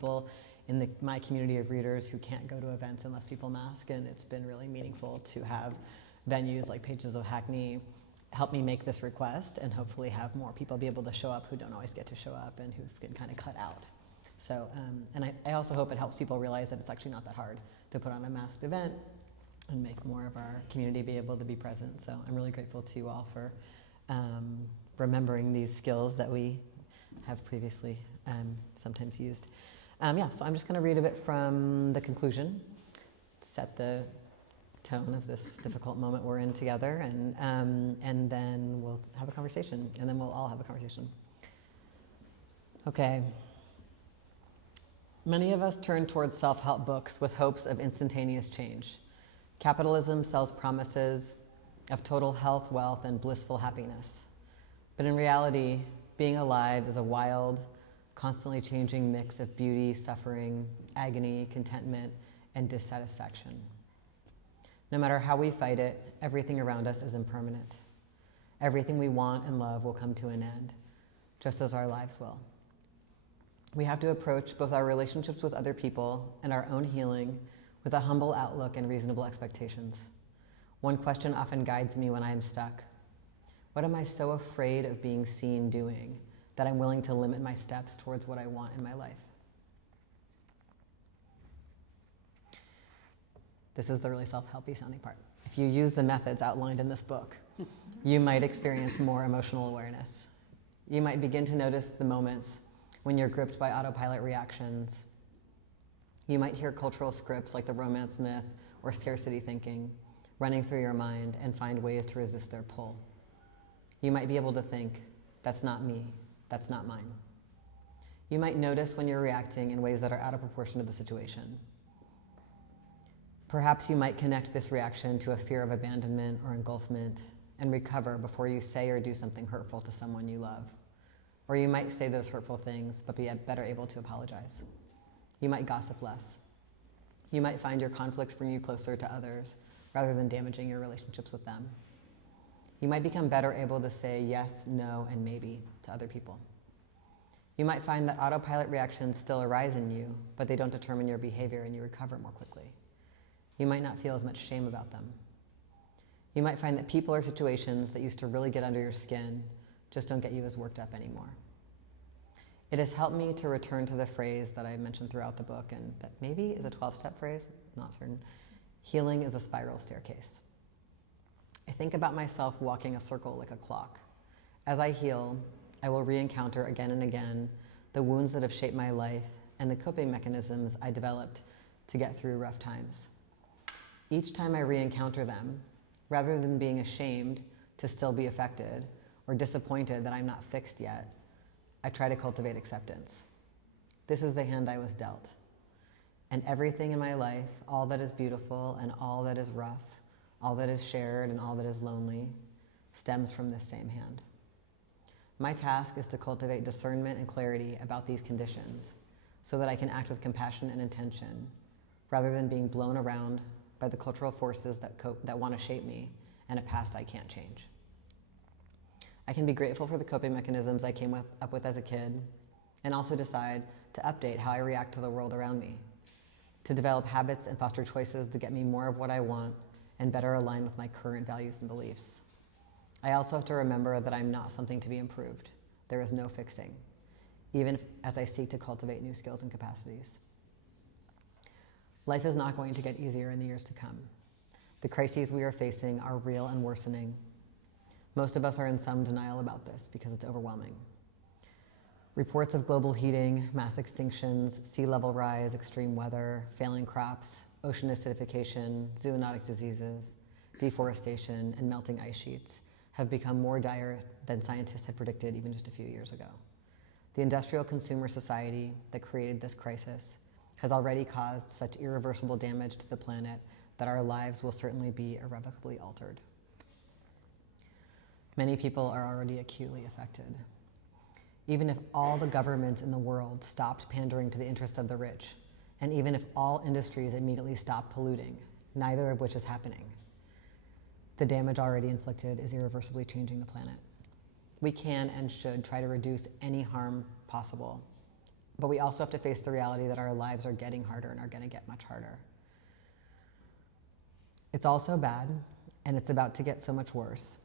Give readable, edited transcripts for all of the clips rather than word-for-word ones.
people in my community of readers who can't go to events unless people mask, and it's been really meaningful to have venues like Pages of Hackney help me make this request and hopefully have more people be able to show up who don't always get to show up and who've been kind of cut out. So, and I also hope it helps people realize that it's actually not that hard to put on a masked event and make more of our community be able to be present. So I'm really grateful to you all for remembering these skills that we have previously sometimes used. So I'm just going to read a bit from the conclusion, set the tone of this difficult moment we're in together, and then we'll have a conversation, and then we'll all have a conversation. Okay. Many of us turn towards self-help books with hopes of instantaneous change. Capitalism sells promises of total health, wealth, and blissful happiness. But in reality, being alive is a wild, constantly changing mix of beauty, suffering, agony, contentment, and dissatisfaction. No matter how we fight it, everything around us is impermanent. Everything we want and love will come to an end, just as our lives will. We have to approach both our relationships with other people and our own healing with a humble outlook and reasonable expectations. One question often guides me when I am stuck. What am I so afraid of being seen doing that I'm willing to limit my steps towards what I want in my life? This is the really self-helpy sounding part. If you use the methods outlined in this book, you might experience more emotional awareness. You might begin to notice the moments when you're gripped by autopilot reactions. You might hear cultural scripts like the romance myth or scarcity thinking running through your mind and find ways to resist their pull. You might be able to think, that's not me, that's not mine. You might notice when you're reacting in ways that are out of proportion to the situation. Perhaps you might connect this reaction to a fear of abandonment or engulfment and recover before you say or do something hurtful to someone you love. Or you might say those hurtful things, but be better able to apologize. You might gossip less. You might find your conflicts bring you closer to others rather than damaging your relationships with them. You might become better able to say yes, no, and maybe to other people. You might find that autopilot reactions still arise in you, but they don't determine your behavior and you recover more quickly. You might not feel as much shame about them. You might find that people or situations that used to really get under your skin just don't get you as worked up anymore. It has helped me to return to the phrase that I mentioned throughout the book, and that maybe is a 12-step phrase, not certain. Healing is a spiral staircase. I think about myself walking a circle like a clock. As I heal, I will re-encounter again and again the wounds that have shaped my life and the coping mechanisms I developed to get through rough times. Each time I re-encounter them, rather than being ashamed to still be affected or disappointed that I'm not fixed yet, I try to cultivate acceptance. This is the hand I was dealt. And everything in my life, all that is beautiful and all that is rough, all that is shared and all that is lonely, stems from this same hand. My task is to cultivate discernment and clarity about these conditions so that I can act with compassion and intention rather than being blown around by the cultural forces that want to shape me and a past I can't change. I can be grateful for the coping mechanisms I came up with as a kid and also decide to update how I react to the world around me, to develop habits and foster choices that get me more of what I want and better align with my current values and beliefs. I also have to remember that I'm not something to be improved. There is no fixing, even as I seek to cultivate new skills and capacities. Life is not going to get easier in the years to come. The crises we are facing are real and worsening. Most of us are in some denial about this because it's overwhelming. Reports of global heating, mass extinctions, sea level rise, extreme weather, failing crops, ocean acidification, zoonotic diseases, deforestation, and melting ice sheets have become more dire than scientists had predicted even just a few years ago. The industrial consumer society that created this crisis has already caused such irreversible damage to the planet that our lives will certainly be irrevocably altered. Many people are already acutely affected. Even if all the governments in the world stopped pandering to the interests of the rich, and even if all industries immediately stopped polluting, neither of which is happening, the damage already inflicted is irreversibly changing the planet. We can and should try to reduce any harm possible But we also have to face the reality that our lives are getting harder and are going to get much harder. It's all so bad, and it's about to get so much worse.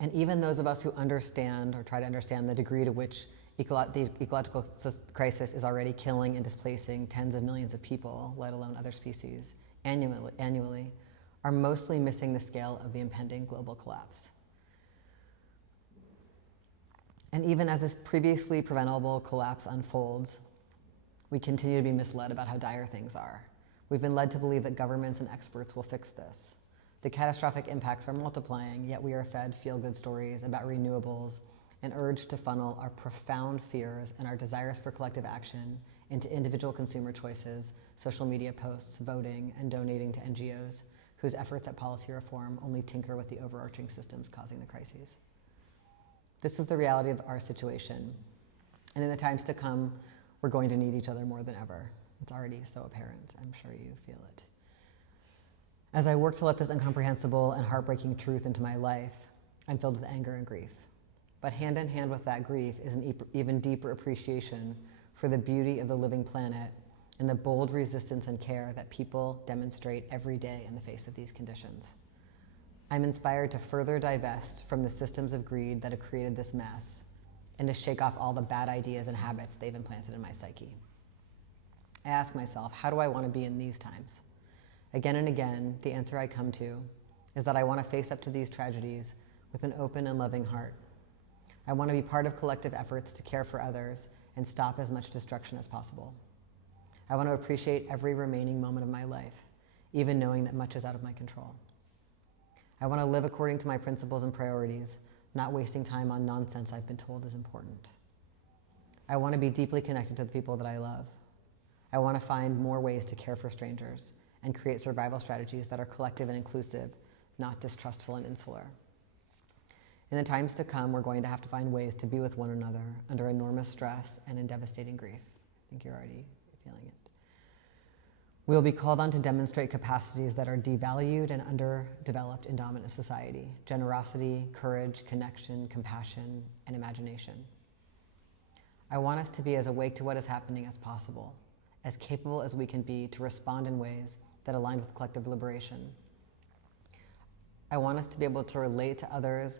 And even those of us who understand or try to understand the degree to which the ecological crisis is already killing and displacing tens of millions of people, let alone other species, annually, are mostly missing the scale of the impending global collapse. And even as this previously preventable collapse unfolds, we continue to be misled about how dire things are. We've been led to believe that governments and experts will fix this. The catastrophic impacts are multiplying, yet we are fed feel-good stories about renewables and urged to funnel our profound fears and our desires for collective action into individual consumer choices, social media posts, voting, and donating to NGOs whose efforts at policy reform only tinker with the overarching systems causing the crises. This is the reality of our situation, and in the times to come, we're going to need each other more than ever. It's already so apparent. I'm sure you feel it. As I work to let this incomprehensible and heartbreaking truth into my life, I'm filled with anger and grief. But hand in hand with that grief is an even deeper appreciation for the beauty of the living planet and the bold resistance and care that people demonstrate every day in the face of these conditions. I'm inspired to further divest from the systems of greed that have created this mess and to shake off all the bad ideas and habits they've implanted in my psyche. I ask myself, how do I want to be in these times? Again and again, the answer I come to is that I want to face up to these tragedies with an open and loving heart. I want to be part of collective efforts to care for others and stop as much destruction as possible. I want to appreciate every remaining moment of my life, even knowing that much is out of my control. I want to live according to my principles and priorities, not wasting time on nonsense I've been told is important. I want to be deeply connected to the people that I love. I want to find more ways to care for strangers and create survival strategies that are collective and inclusive, not distrustful and insular. In the times to come, we're going to have to find ways to be with one another under enormous stress and in devastating grief. I think you're already feeling it. We'll be called on to demonstrate capacities that are devalued and underdeveloped in dominant society: generosity, courage, connection, compassion, and imagination. I want us to be as awake to what is happening as possible, as capable as we can be to respond in ways that align with collective liberation. I want us to be able to relate to others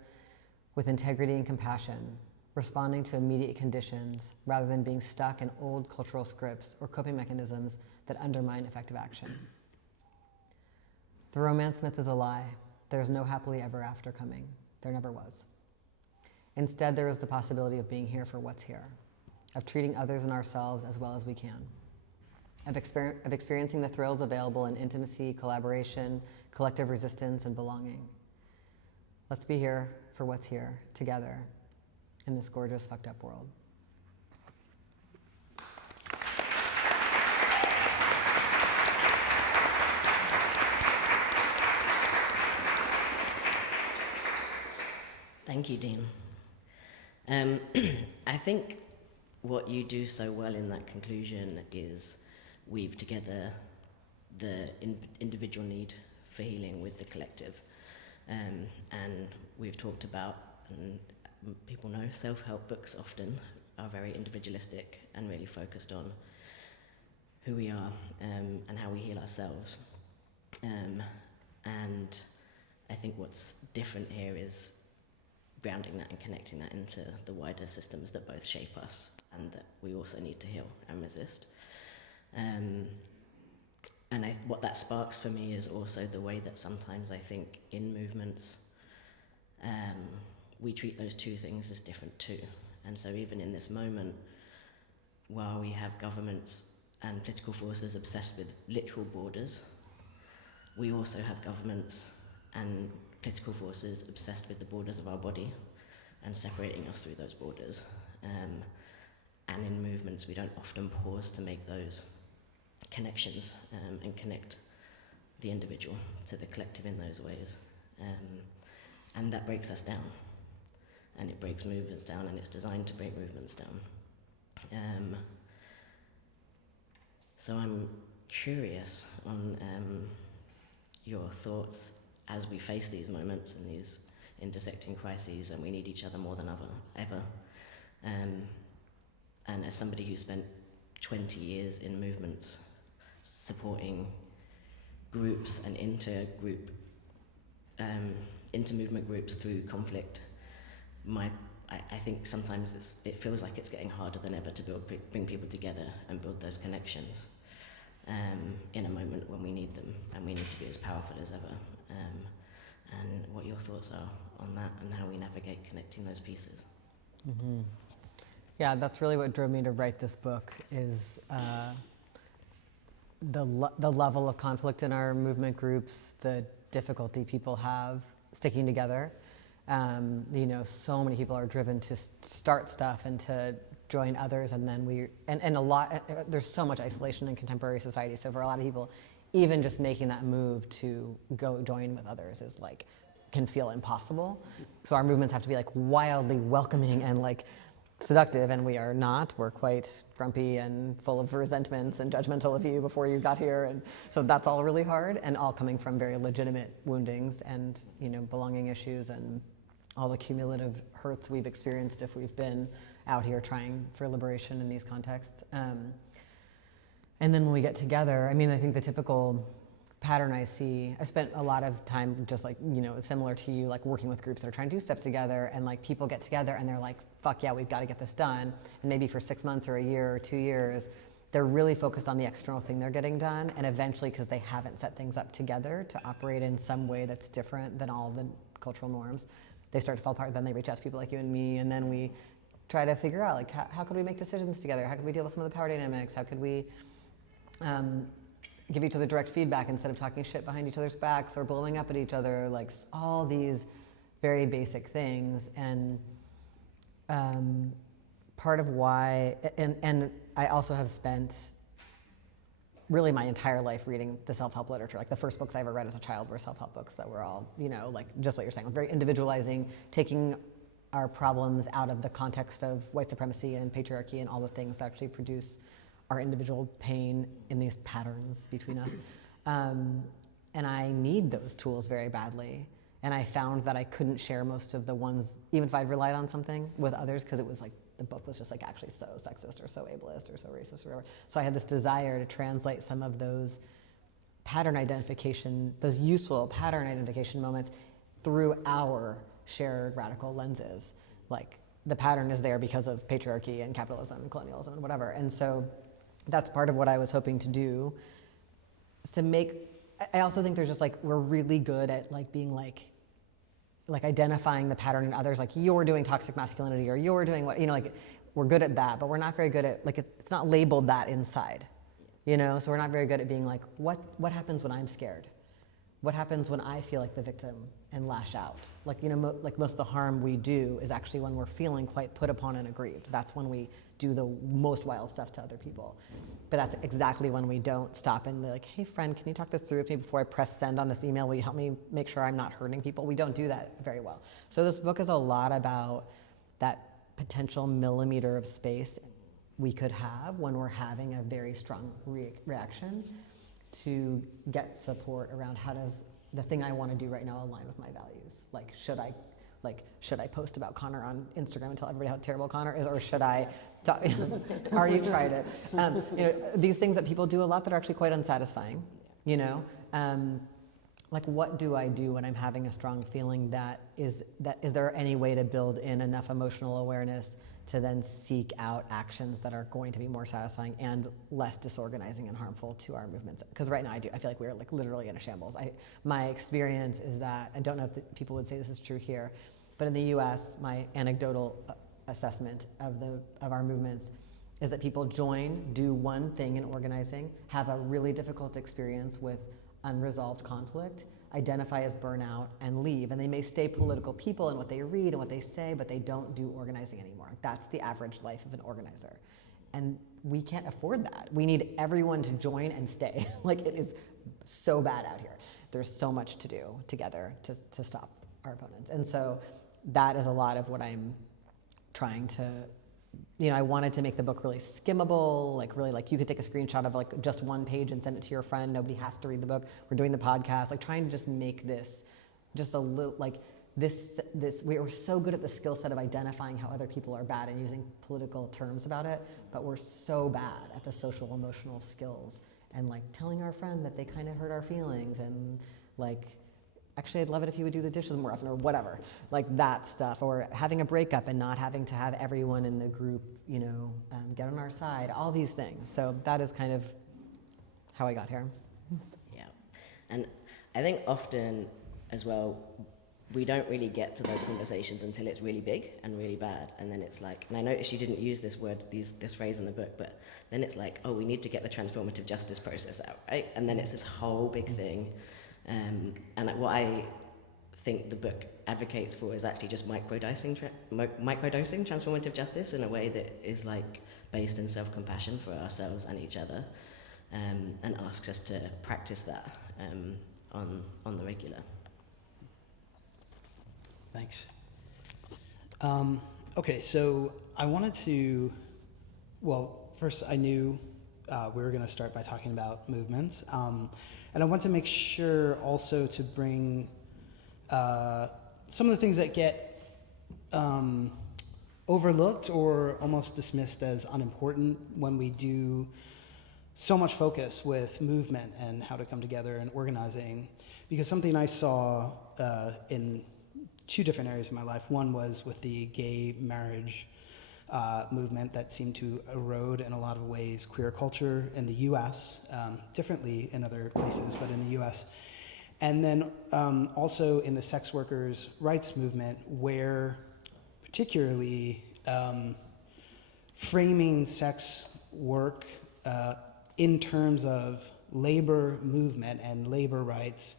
with integrity and compassion, responding to immediate conditions rather than being stuck in old cultural scripts or coping mechanisms that undermine effective action. The romance myth is a lie. There's no happily ever after coming. There never was. Instead, there is the possibility of being here for what's here, of treating others and ourselves as well as we can, of experiencing the thrills available in intimacy, collaboration, collective resistance, and belonging. Let's be here for what's here, together, in this gorgeous, fucked up world. Thank you, Dean. I think what you do so well in that conclusion is weave together the individual need for healing with the collective. And we've talked about, and people know, self-help books often are very individualistic and really focused on who we are and how we heal ourselves. And I think what's different here is grounding that and connecting that into the wider systems that both shape us and that we also need to heal and resist. And what that sparks for me is also the way that sometimes I think in movements we treat those two things as different too. And so even in this moment, while we have governments and political forces obsessed with literal borders, we also have governments and political forces obsessed with the borders of our body and separating us through those borders. And in movements, we don't often pause to make those connections and connect the individual to the collective in those ways. And that breaks us down. And it breaks movements down, and it's designed to break movements down. So I'm curious on your thoughts as we face these moments and these intersecting crises, and we need each other more than ever. And as somebody who spent 20 years in movements, supporting groups and inter-movement groups through conflict, I think sometimes it feels like it's getting harder than ever to bring people together and build those connections in a moment when we need them, and we need to be as powerful as ever. And what your thoughts are on that and how we navigate connecting those pieces. Mm-hmm. Yeah, that's really what drove me to write this book, is the level of conflict in our movement groups, the difficulty people have sticking together. So many people are driven to start stuff and to join others, and then there's so much isolation in contemporary society. So for a lot of people, even just making that move to go join with others is can feel impossible. So our movements have to be wildly welcoming and seductive, and we are not. We're quite grumpy and full of resentments and judgmental of you before you got here, and so that's all really hard, and all coming from very legitimate woundings and belonging issues and all the cumulative hurts we've experienced if we've been out here trying for liberation in these contexts. And then when we get together, I think the typical pattern I see, I spent a lot of time just similar to you, working with groups that are trying to do stuff together, and people get together and they're like, fuck yeah, we've got to get this done. And maybe for 6 months or a year or 2 years, they're really focused on the external thing they're getting done. And eventually, because they haven't set things up together to operate in some way that's different than all the cultural norms, they start to fall apart. Then they reach out to people like you and me, and then we try to figure out how could we make decisions together? How could we deal with some of the power dynamics? How could we give each other direct feedback instead of talking shit behind each other's backs or blowing up at each other? All these very basic things. And part of why, and I also have spent really my entire life reading the self-help literature. The first books I ever read as a child were self-help books that were all, just what you're saying, very individualizing, taking our problems out of the context of white supremacy and patriarchy and all the things that actually produce our individual pain in these patterns between us. And I need those tools very badly. And I found that I couldn't share most of the ones, even if I'd relied on something, with others, because it was the book was just actually so sexist or so ableist or so racist or whatever. So I had this desire to translate some of those pattern identification, those useful pattern identification moments through our shared radical lenses. The pattern is there because of patriarchy and capitalism and colonialism and whatever. And so that's part of what I was hoping to do, is to make, I also think there's just we're really good at being identifying the pattern in others, you're doing toxic masculinity or you're doing what, we're good at that, but we're not very good at, it's not labeled that inside, so we're not very good at being what happens when I'm scared? What happens when I feel like the victim and lash out? Most of the harm we do is actually when we're feeling quite put upon and aggrieved. That's when we do the most wild stuff to other people. But that's exactly when we don't stop and be hey friend, can you talk this through with me before I press send on this email? Will you help me make sure I'm not hurting people? We don't do that very well. So this book is a lot about that potential millimeter of space we could have when we're having a very strong reaction, to get support around how does the thing I want to do right now align with my values? Should I post about Connor on Instagram and tell everybody how terrible Connor is, or should I talk, already tried it? These things that people do a lot that are actually quite unsatisfying, what do I do when I'm having a strong feeling is there any way to build in enough emotional awareness to then seek out actions that are going to be more satisfying and less disorganizing and harmful to our movements? Because right now I feel like we're literally in a shambles. My experience is that, I don't know if people would say this is true here, but in the US, my anecdotal assessment of our movements is that people join, do one thing in organizing, have a really difficult experience with unresolved conflict, identify as burnout, and leave. And they may stay political people in what they read and what they say, but they don't do organizing anymore. That's the average life of an organizer. And we can't afford that. We need everyone to join and stay. It is so bad out here. There's so much to do together to stop our opponents. And so that is a lot of what I'm trying to, I wanted to make the book really skimmable, really you could take a screenshot of just one page and send it to your friend. Nobody has to read the book. We're doing the podcast, trying to just make this just a little, we are so good at the skill set of identifying how other people are bad and using political terms about it, but we're so bad at the social emotional skills and like telling our friend that they kind of hurt our feelings and like, actually I'd love it if you would do the dishes more often or whatever, like that stuff, or having a breakup and not having to have everyone in the group, you know, get on our side, all these things. So that is kind of how I got here. Yeah, and I think often as well, we don't really get to those conversations until it's really big and really bad, and then it's like, and I noticed you didn't use this word, this phrase in the book, but then it's like, oh, we need to get the transformative justice process out, right? And then it's this whole big thing, and what I think the book advocates for is actually just microdosing transformative justice in a way that is like based in self-compassion for ourselves and each other, and asks us to practice that on the regular. Thanks. Okay, so I wanted to, well, first I knew we were going to start by talking about movements, and I want to make sure also to bring some of the things that get overlooked or almost dismissed as unimportant when we do so much focus with movement and how to come together and organizing, because something I saw in two different areas of my life. One was with the gay marriage movement that seemed to erode in a lot of ways queer culture in the US, differently in other places, but in the US. And then also in the sex workers' rights movement, where particularly framing sex work in terms of labor movement and labor rights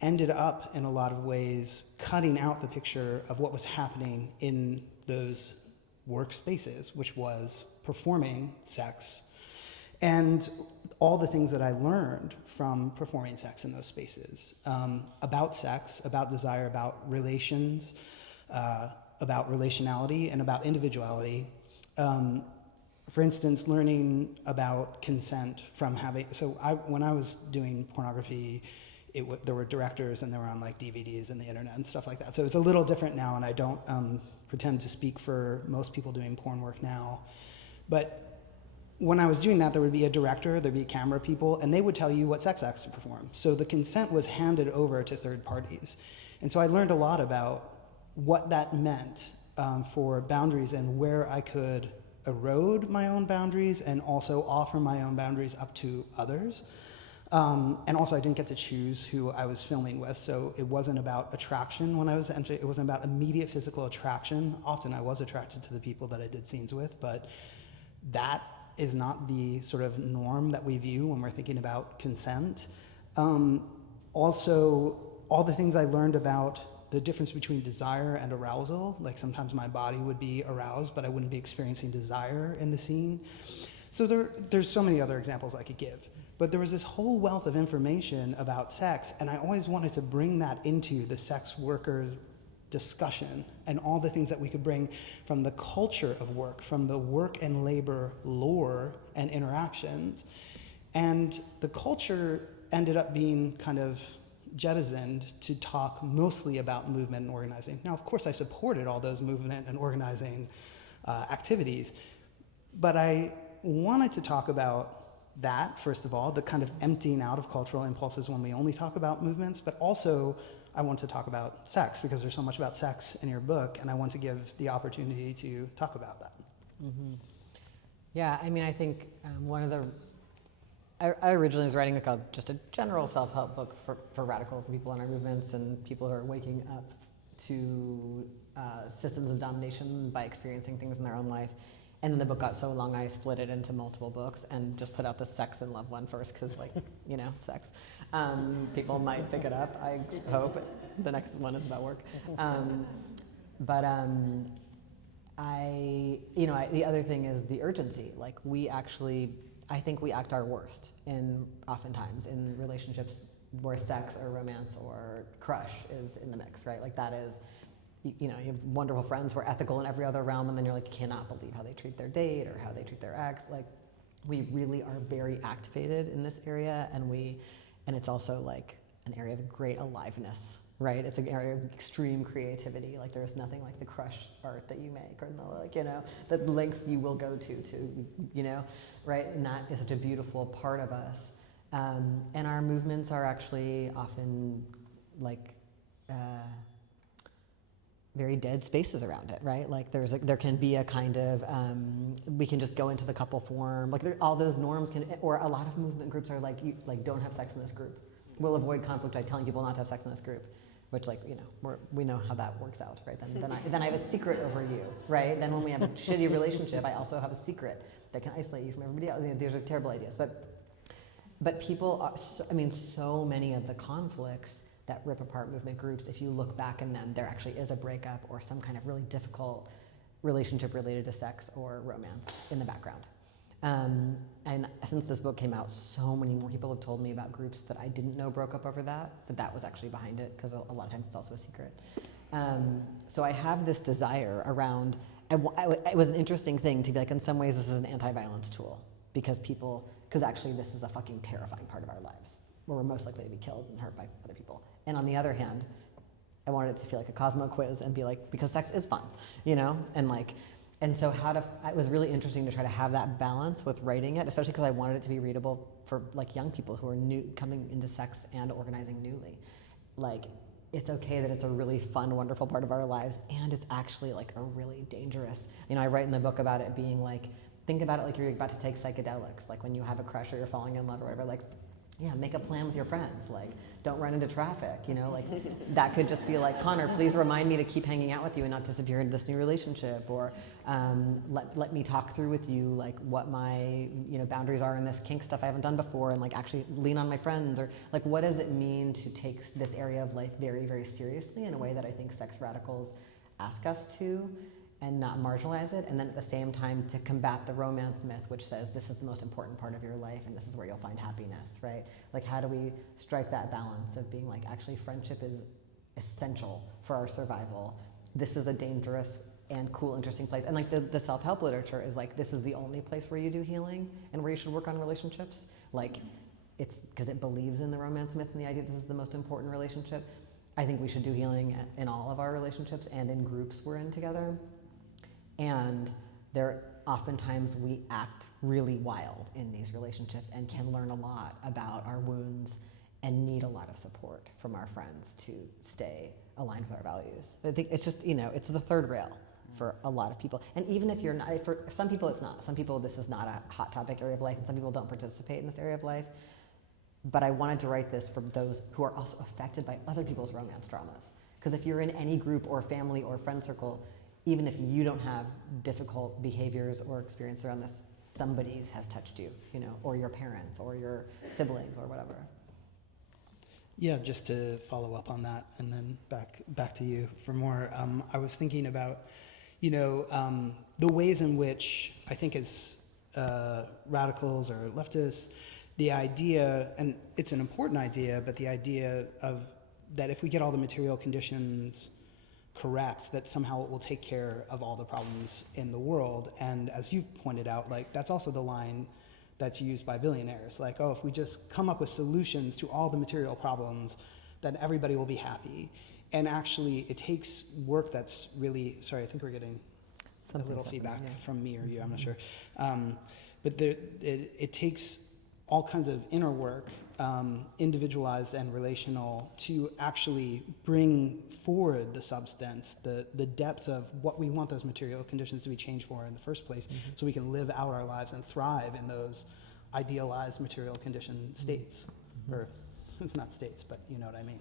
ended up in a lot of ways cutting out the picture of what was happening in those workspaces, which was performing sex, and all the things that I learned from performing sex in those spaces, about sex, about desire, about relations, about relationality, and about individuality. For instance, learning about consent from having, when I was doing pornography, there were directors and they were on like DVDs and the internet and stuff like that. So it's a little different now, and I don't pretend to speak for most people doing porn work now. But when I was doing that, there would be a director, there'd be camera people, and they would tell you what sex acts to perform. So the consent was handed over to third parties. And so I learned a lot about what that meant for boundaries and where I could erode my own boundaries and also offer my own boundaries up to others. And also I didn't get to choose who I was filming with, so it wasn't about attraction when I was entering, it wasn't about immediate physical attraction. Often I was attracted to the people that I did scenes with, but that is not the sort of norm that we view when we're thinking about consent. Also, all the things I learned about the difference between desire and arousal, like sometimes my body would be aroused, but I wouldn't be experiencing desire in the scene. So there's so many other examples I could give. But there was this whole wealth of information about sex, and I always wanted to bring that into the sex worker discussion and all the things that we could bring from the culture of work, from the work and labor lore and interactions. And the culture ended up being kind of jettisoned to talk mostly about movement and organizing. Now, of course, I supported all those movement and organizing activities, but I wanted to talk about that, first of all, the kind of emptying out of cultural impulses when we only talk about movements, but also I want to talk about sex because there's so much about sex in your book, and I want to give the opportunity to talk about that. Mm-hmm. Yeah, I mean, I think one of the, I originally was writing like just a general self-help book for radicals and people in our movements and people who are waking up to systems of domination by experiencing things in their own life. And then the book got so long, I split it into multiple books and just put out the sex and love one first, because, like, you know, sex. People might pick it up, I hope. The next one is about work. The other thing is the urgency. Like, I think we act our worst oftentimes in relationships where sex or romance or crush is in the mix, right? Like, that is, you know, you have wonderful friends who are ethical in every other realm, and then you're like, you cannot believe how they treat their date or how they treat their ex. Like, we really are very activated in this area, and it's also like an area of great aliveness right? It's an area of extreme creativity. Like there's nothing like the crush art that you make or the, like, you know, the lengths you will go to, you know, right? And that is such a beautiful part of us. And our movements are actually often like very dead spaces around it, right? Like there can be a kind of, we can just go into the couple form. Like all those norms can, or a lot of movement groups are like, you like don't have sex in this group. We'll avoid conflict by telling people not to have sex in this group, which, like, you know, we know how that works out, right? Then I have a secret over you, right? Then when we have a shitty relationship, I also have a secret that can isolate you from everybody else. You know, these are terrible ideas, but people are, so many of the conflicts that rip apart movement groups, if you look back in them, there actually is a breakup or some kind of really difficult relationship related to sex or romance in the background. And since this book came out, so many more people have told me about groups that I didn't know broke up over that was actually behind it, because a lot of times it's also a secret. So I have this desire around, it was an interesting thing to be like, in some ways this is an anti-violence tool, because actually this is a fucking terrifying part of our lives, where we're most likely to be killed and hurt by other people. And on the other hand, I wanted it to feel like a Cosmo quiz and be like, because sex is fun, you know? And so it was really interesting to try to have that balance with writing it, especially because I wanted it to be readable for like young people who are coming into sex and organizing newly. Like, it's okay that it's a really fun, wonderful part of our lives, and it's actually like a really dangerous, you know, I write in the book about it being like, think about it like you're about to take psychedelics, like when you have a crush or you're falling in love or whatever, like, yeah, make a plan with your friends, like, don't run into traffic, you know, like, that could just be like, Connor, please remind me to keep hanging out with you and not disappear into this new relationship, or let me talk through with you, like, what my, you know, boundaries are in this kink stuff I haven't done before, and like actually lean on my friends, or like, what does it mean to take this area of life very, very seriously in a way that I think sex radicals ask us to, and not marginalize it, and then at the same time to combat the romance myth, which says this is the most important part of your life and this is where you'll find happiness, right? Like, how do we strike that balance of being like, actually friendship is essential for our survival. This is a dangerous and cool, interesting place. And like the self-help literature is like, this is the only place where you do healing and where you should work on relationships. Like, it's because it believes in the romance myth and the idea this is the most important relationship. I think we should do healing in all of our relationships and in groups we're in together. And oftentimes we act really wild in these relationships and can learn a lot about our wounds and need a lot of support from our friends to stay aligned with our values. I think it's just, you know, it's the third rail for a lot of people. And even if you're not, for some people it's not. Some people this is not a hot topic area of life, and some people don't participate in this area of life. But I wanted to write this for those who are also affected by other people's romance dramas. Because if you're in any group or family or friend circle, even if you don't have difficult behaviors or experience around this, somebody's has touched you, you know, or your parents or your siblings or whatever. Yeah, just to follow up on that, and then back to you for more. I was thinking about, you know, the ways in which I think as radicals or leftists, the idea, and it's an important idea, but the idea of that if we get all the material conditions correct, that somehow it will take care of all the problems in the world. And as you've pointed out, like, that's also the line that's used by billionaires. Like, oh, if we just come up with solutions to all the material problems, then everybody will be happy. And actually, it takes work that's really, sorry, I think we're getting a little feedback from me or you, I'm not sure. But it takes all kinds of inner work, individualized and relational, to actually bring forward the substance, the depth of what we want those material conditions to be changed for in the first place, so we can live out our lives and thrive in those idealized material condition states, or not states, but you know what I mean.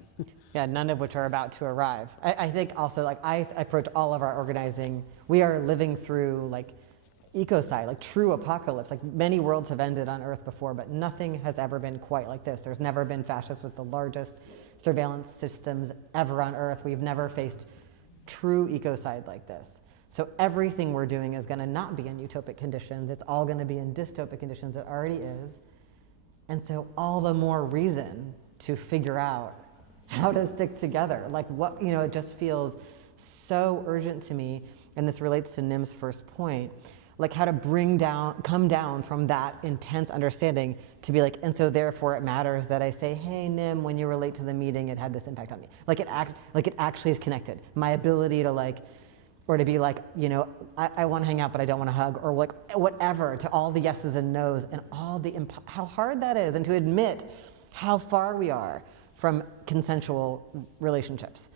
Yeah, none of which are about to arrive. I think also, like, I approach all of our organizing, we are living through like ecocide, like true apocalypse. Like, many worlds have ended on Earth before, but nothing has ever been quite like this. There's never been fascists with the largest surveillance systems ever on Earth. We've never faced true ecocide like this. So everything we're doing is going to not be in utopic conditions. It's all going to be in dystopic conditions. It already is. And so all the more reason to figure out how to stick together. Like, what, you know, it just feels so urgent to me. And this relates to Nim's first point. like how to come down from that intense understanding to be like, and so therefore it matters that I say, hey, Nim, when you were late to the meeting, it had this impact on me. Like it actually is connected. My ability to like, or to be like, you know, I want to hang out, but I don't want to hug, or like whatever, to all the yeses and nos and all the, how hard that is, and to admit how far we are from consensual relationships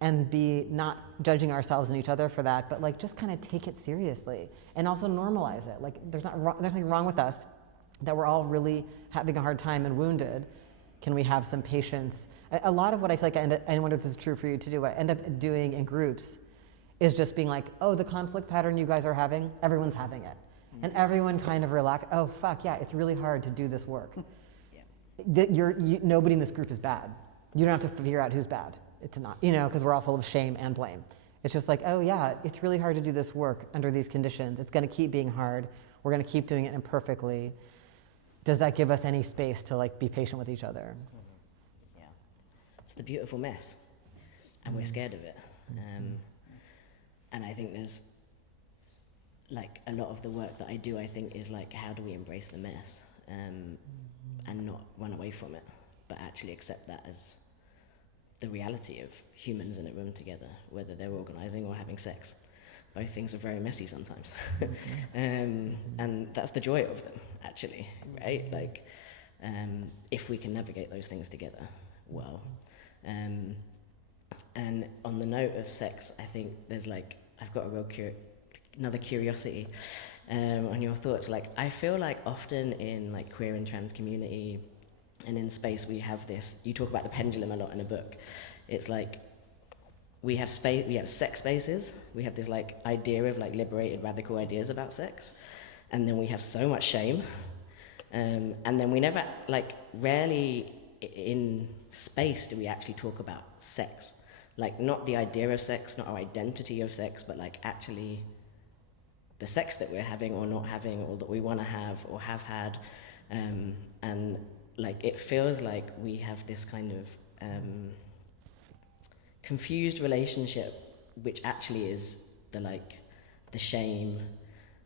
and be not judging ourselves and each other for that, but like just kind of take it seriously and also normalize it. Like there's nothing wrong with us, that we're all really having a hard time and wounded. Can we have some patience? A lot of what I feel like I wonder if this is true for you to do, what I end up doing in groups is just being like, oh, the conflict pattern you guys are having, everyone's having it. And everyone kind of relax, oh fuck, yeah, it's really hard to do this work. Nobody in this group is bad. You don't have to figure out who's bad. It's not, you know, because we're all full of shame and blame. It's just like, oh yeah, it's really hard to do this work under these conditions. It's going to keep being hard. We're going to keep doing it imperfectly. Does that give us any space to like be patient with each other? Yeah, it's the beautiful mess, and we're scared of it. And I think there's like a lot of the work that I do, I think, is like, how do we embrace the mess and not run away from it, but actually accept that as the reality of humans in a room together, whether they're organizing or having sex. Both things are very messy sometimes. And that's the joy of them, actually, right? Like, if we can navigate those things together well. And on the note of sex, I think there's like, I've got a real another curiosity on your thoughts. Like, I feel like often in like queer and trans community and in space, we have this, you talk about the pendulum a lot in a book. It's like, we have space, we have sex spaces, we have this like idea of like liberated radical ideas about sex, and then we have so much shame, and then we never, like, rarely in space do we actually talk about sex. Like, not the idea of sex, not our identity of sex, but like actually the sex that we're having or not having, or that we want to have or have had. And like, it feels like we have this kind of confused relationship, which actually is the shame,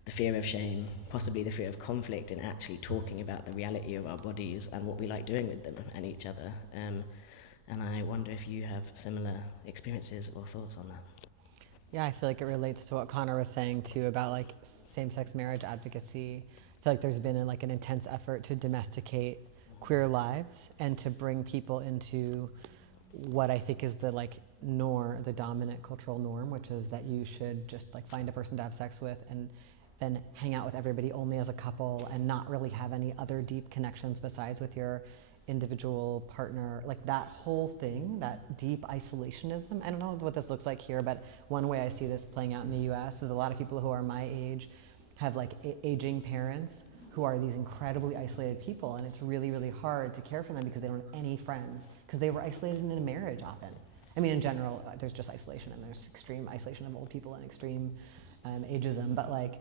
the fear of shame, possibly the fear of conflict, and actually talking about the reality of our bodies and what we like doing with them and each other. And I wonder if you have similar experiences or thoughts on that. Yeah, I feel like it relates to what Connor was saying too about like same-sex marriage advocacy. I feel like there's been an intense effort to domesticate queer lives and to bring people into what I think is the the dominant cultural norm, which is that you should just like find a person to have sex with and then hang out with everybody only as a couple and not really have any other deep connections besides with your individual partner. Like that whole thing, that deep isolationism. I don't know what this looks like here, but one way I see this playing out in the US is a lot of people who are my age have like aging parents who are these incredibly isolated people, and it's really, really hard to care for them because they don't have any friends, because they were isolated in a marriage often. I mean, in general, there's just isolation, and there's extreme isolation of old people and extreme ageism, but like,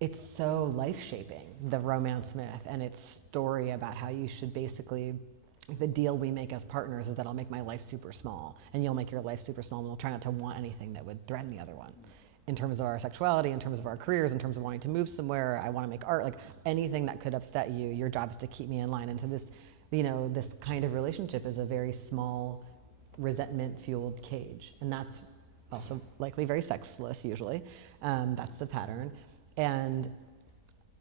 it's so life-shaping, the romance myth and its story about how you should basically, the deal we make as partners is that I'll make my life super small and you'll make your life super small, and we'll try not to want anything that would threaten the other one. In terms of our sexuality, in terms of our careers, in terms of wanting to move somewhere, I want to make art, like anything that could upset you, your job is to keep me in line. And so this, this kind of relationship is a very small, resentment-fueled cage. And that's also likely very sexless usually. That's the pattern. And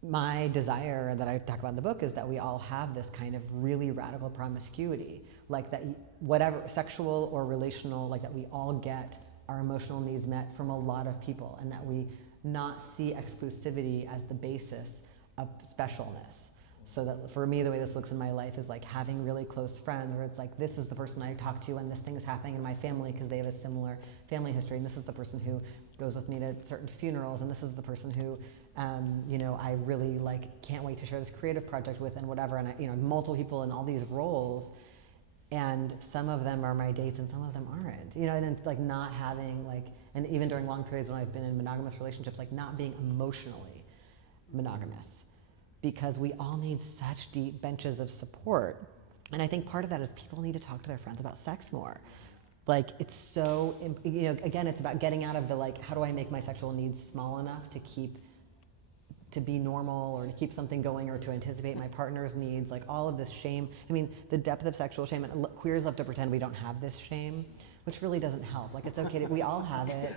my desire that I talk about in the book is that we all have this kind of really radical promiscuity, like that whatever, sexual or relational, like that we all get our emotional needs met from a lot of people, and that we not see exclusivity as the basis of specialness. So that for me, the way this looks in my life is like having really close friends where it's like, this is the person I talk to when this thing is happening in my family because they have a similar family history, and this is the person who goes with me to certain funerals, and this is the person who, I really can't wait to share this creative project with, and whatever, and multiple people in all these roles, and some of them are my dates and some of them aren't, and it's like not having and even during long periods when I've been in monogamous relationships, not being emotionally monogamous, because we all need such deep benches of support. And I think part of that is people need to talk to their friends about sex more. It's so, again, it's about getting out of the how do I make my sexual needs small enough to keep to be normal or to keep something going or to anticipate my partner's needs, like all of this shame. I mean, the depth of sexual shame, and queers love to pretend we don't have this shame, which really doesn't help. Like, it's okay, we all have it.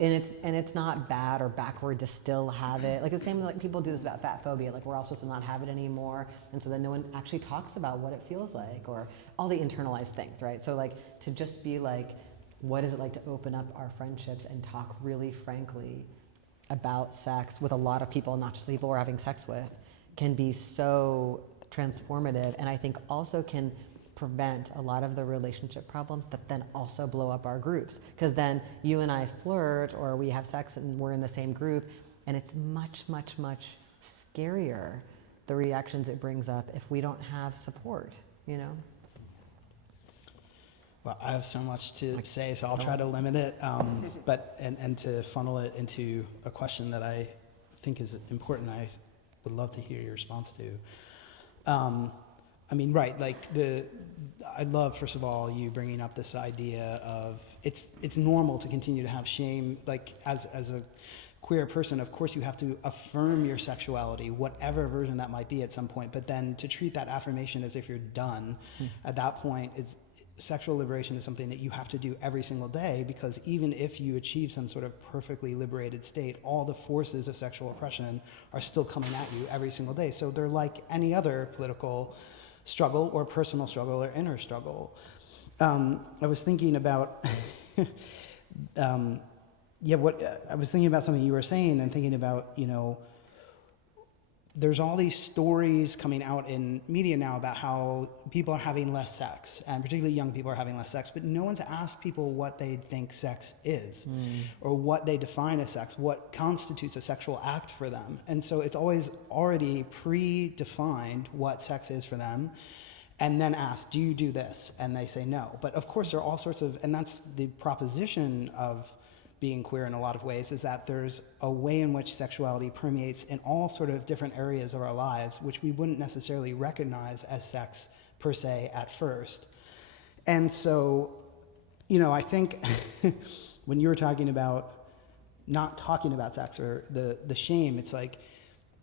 It's not bad or backward to still have it. Like, the same, like, people do this about fat phobia, like we're all supposed to not have it anymore, and so then no one actually talks about what it feels like, or all the internalized things, right? So, like, to just be like, what is it like to open up our friendships and talk really frankly about sex with a lot of people, not just the people we're having sex with, can be so transformative, and I think also can prevent a lot of the relationship problems that then also blow up our groups. Because then you and I flirt, or we have sex and we're in the same group, and it's much, much, much scarier, the reactions it brings up, if we don't have support, you know? Well, I have so much to say, so I'll try to limit it, but to funnel it into a question that I think is important. I would love to hear your response to. I mean, right, like I love, first of all, you bringing up this idea of it's normal to continue to have shame. Like, as a queer person, of course you have to affirm your sexuality, whatever version that might be at some point, but then to treat that affirmation as if you're done, at that point, sexual liberation is something that you have to do every single day, because even if you achieve some sort of perfectly liberated state, all the forces of sexual oppression are still coming at you every single day. So they're like any other political struggle or personal struggle or inner struggle. I was thinking about, I was thinking about something you were saying, and thinking about, there's all these stories coming out in media now about how people are having less sex, and particularly young people are having less sex, but no one's asked people what they think sex is, or what they define as sex, what constitutes a sexual act for them. And so it's always already predefined what sex is for them, and then asked, do you do this? And they say no. But of course there are all sorts of, and that's the proposition of being queer in a lot of ways, is that there's a way in which sexuality permeates in all sort of different areas of our lives, which we wouldn't necessarily recognize as sex per se at first. And so, I think when you were talking about not talking about sex, or the shame, it's like,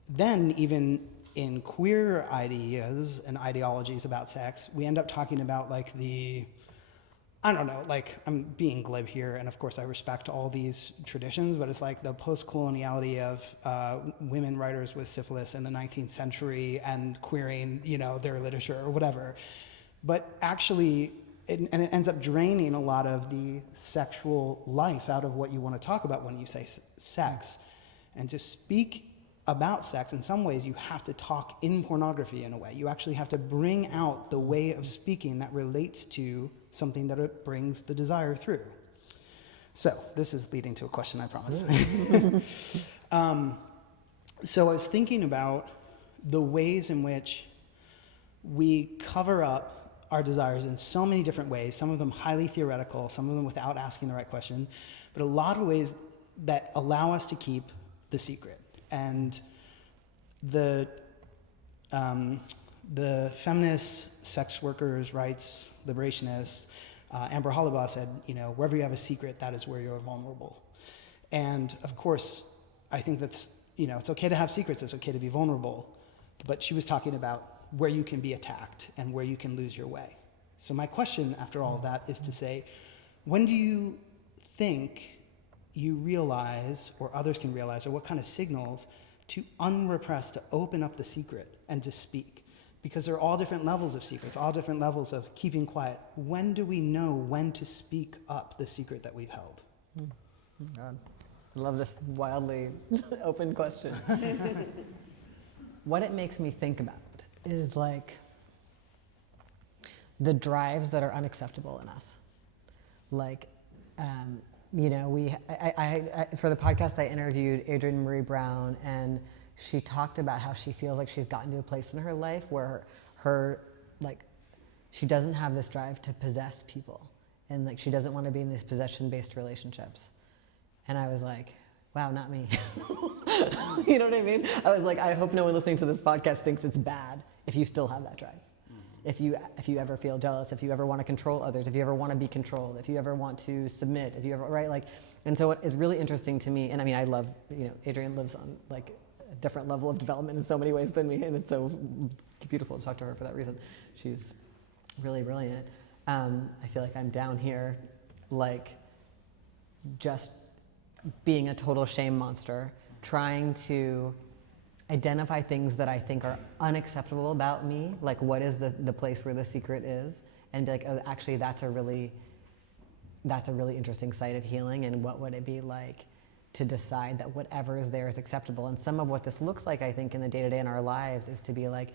then even in queer ideas and ideologies about sex, we end up talking about like I don't know, like, I'm being glib here, and of course I respect all these traditions, but it's like the post-coloniality of women writers with syphilis in the 19th century and queering, their literature or whatever. But actually, it ends up draining a lot of the sexual life out of what you want to talk about when you say sex. And to speak about sex, in some ways, you have to talk in pornography in a way. You actually have to bring out the way of speaking that relates to something that it brings the desire through. So this is leading to a question, I promise. So I was thinking about the ways in which we cover up our desires in so many different ways, some of them highly theoretical, some of them without asking the right question, but a lot of ways that allow us to keep the secret. And the feminist sex workers' rights liberationists, Amber Hollibaugh said, wherever you have a secret, that is where you're vulnerable. And of course, I think that's, it's okay to have secrets, it's okay to be vulnerable, but she was talking about where you can be attacked and where you can lose your way. So my question after all of that is to say, when do you think you realize, or others can realize, or what kind of signals to unrepress, to open up the secret and to speak? Because there are all different levels of secrets, all different levels of keeping quiet. When do we know when to speak up the secret that we've held? God, I love this wildly open question. What it makes me think about is like the drives that are unacceptable in us. Like, for the podcast I interviewed Adrienne Marie Brown, and she talked about how she feels like she's gotten to a place in her life where she doesn't have this drive to possess people, and like she doesn't want to be in these possession-based relationships. And I was like, wow, not me. You know what I mean? I was like, I hope no one listening to this podcast thinks it's bad if you still have that drive. If you ever feel jealous, if you ever want to control others, if you ever want to be controlled, if you ever want to submit, if you ever, right? Like, and so what is really interesting to me, and I mean, I love, Adrienne lives on like different level of development in so many ways than me, and it's so beautiful to talk to her for that reason. She's really brilliant. I feel like I'm down here, like, just being a total shame monster, trying to identify things that I think are unacceptable about me, like what is the place where the secret is, and be like, oh, actually that's a really interesting site of healing, and what would it be like to decide that whatever is there is acceptable. And some of what this looks like, I think, in the day-to-day in our lives is to be like,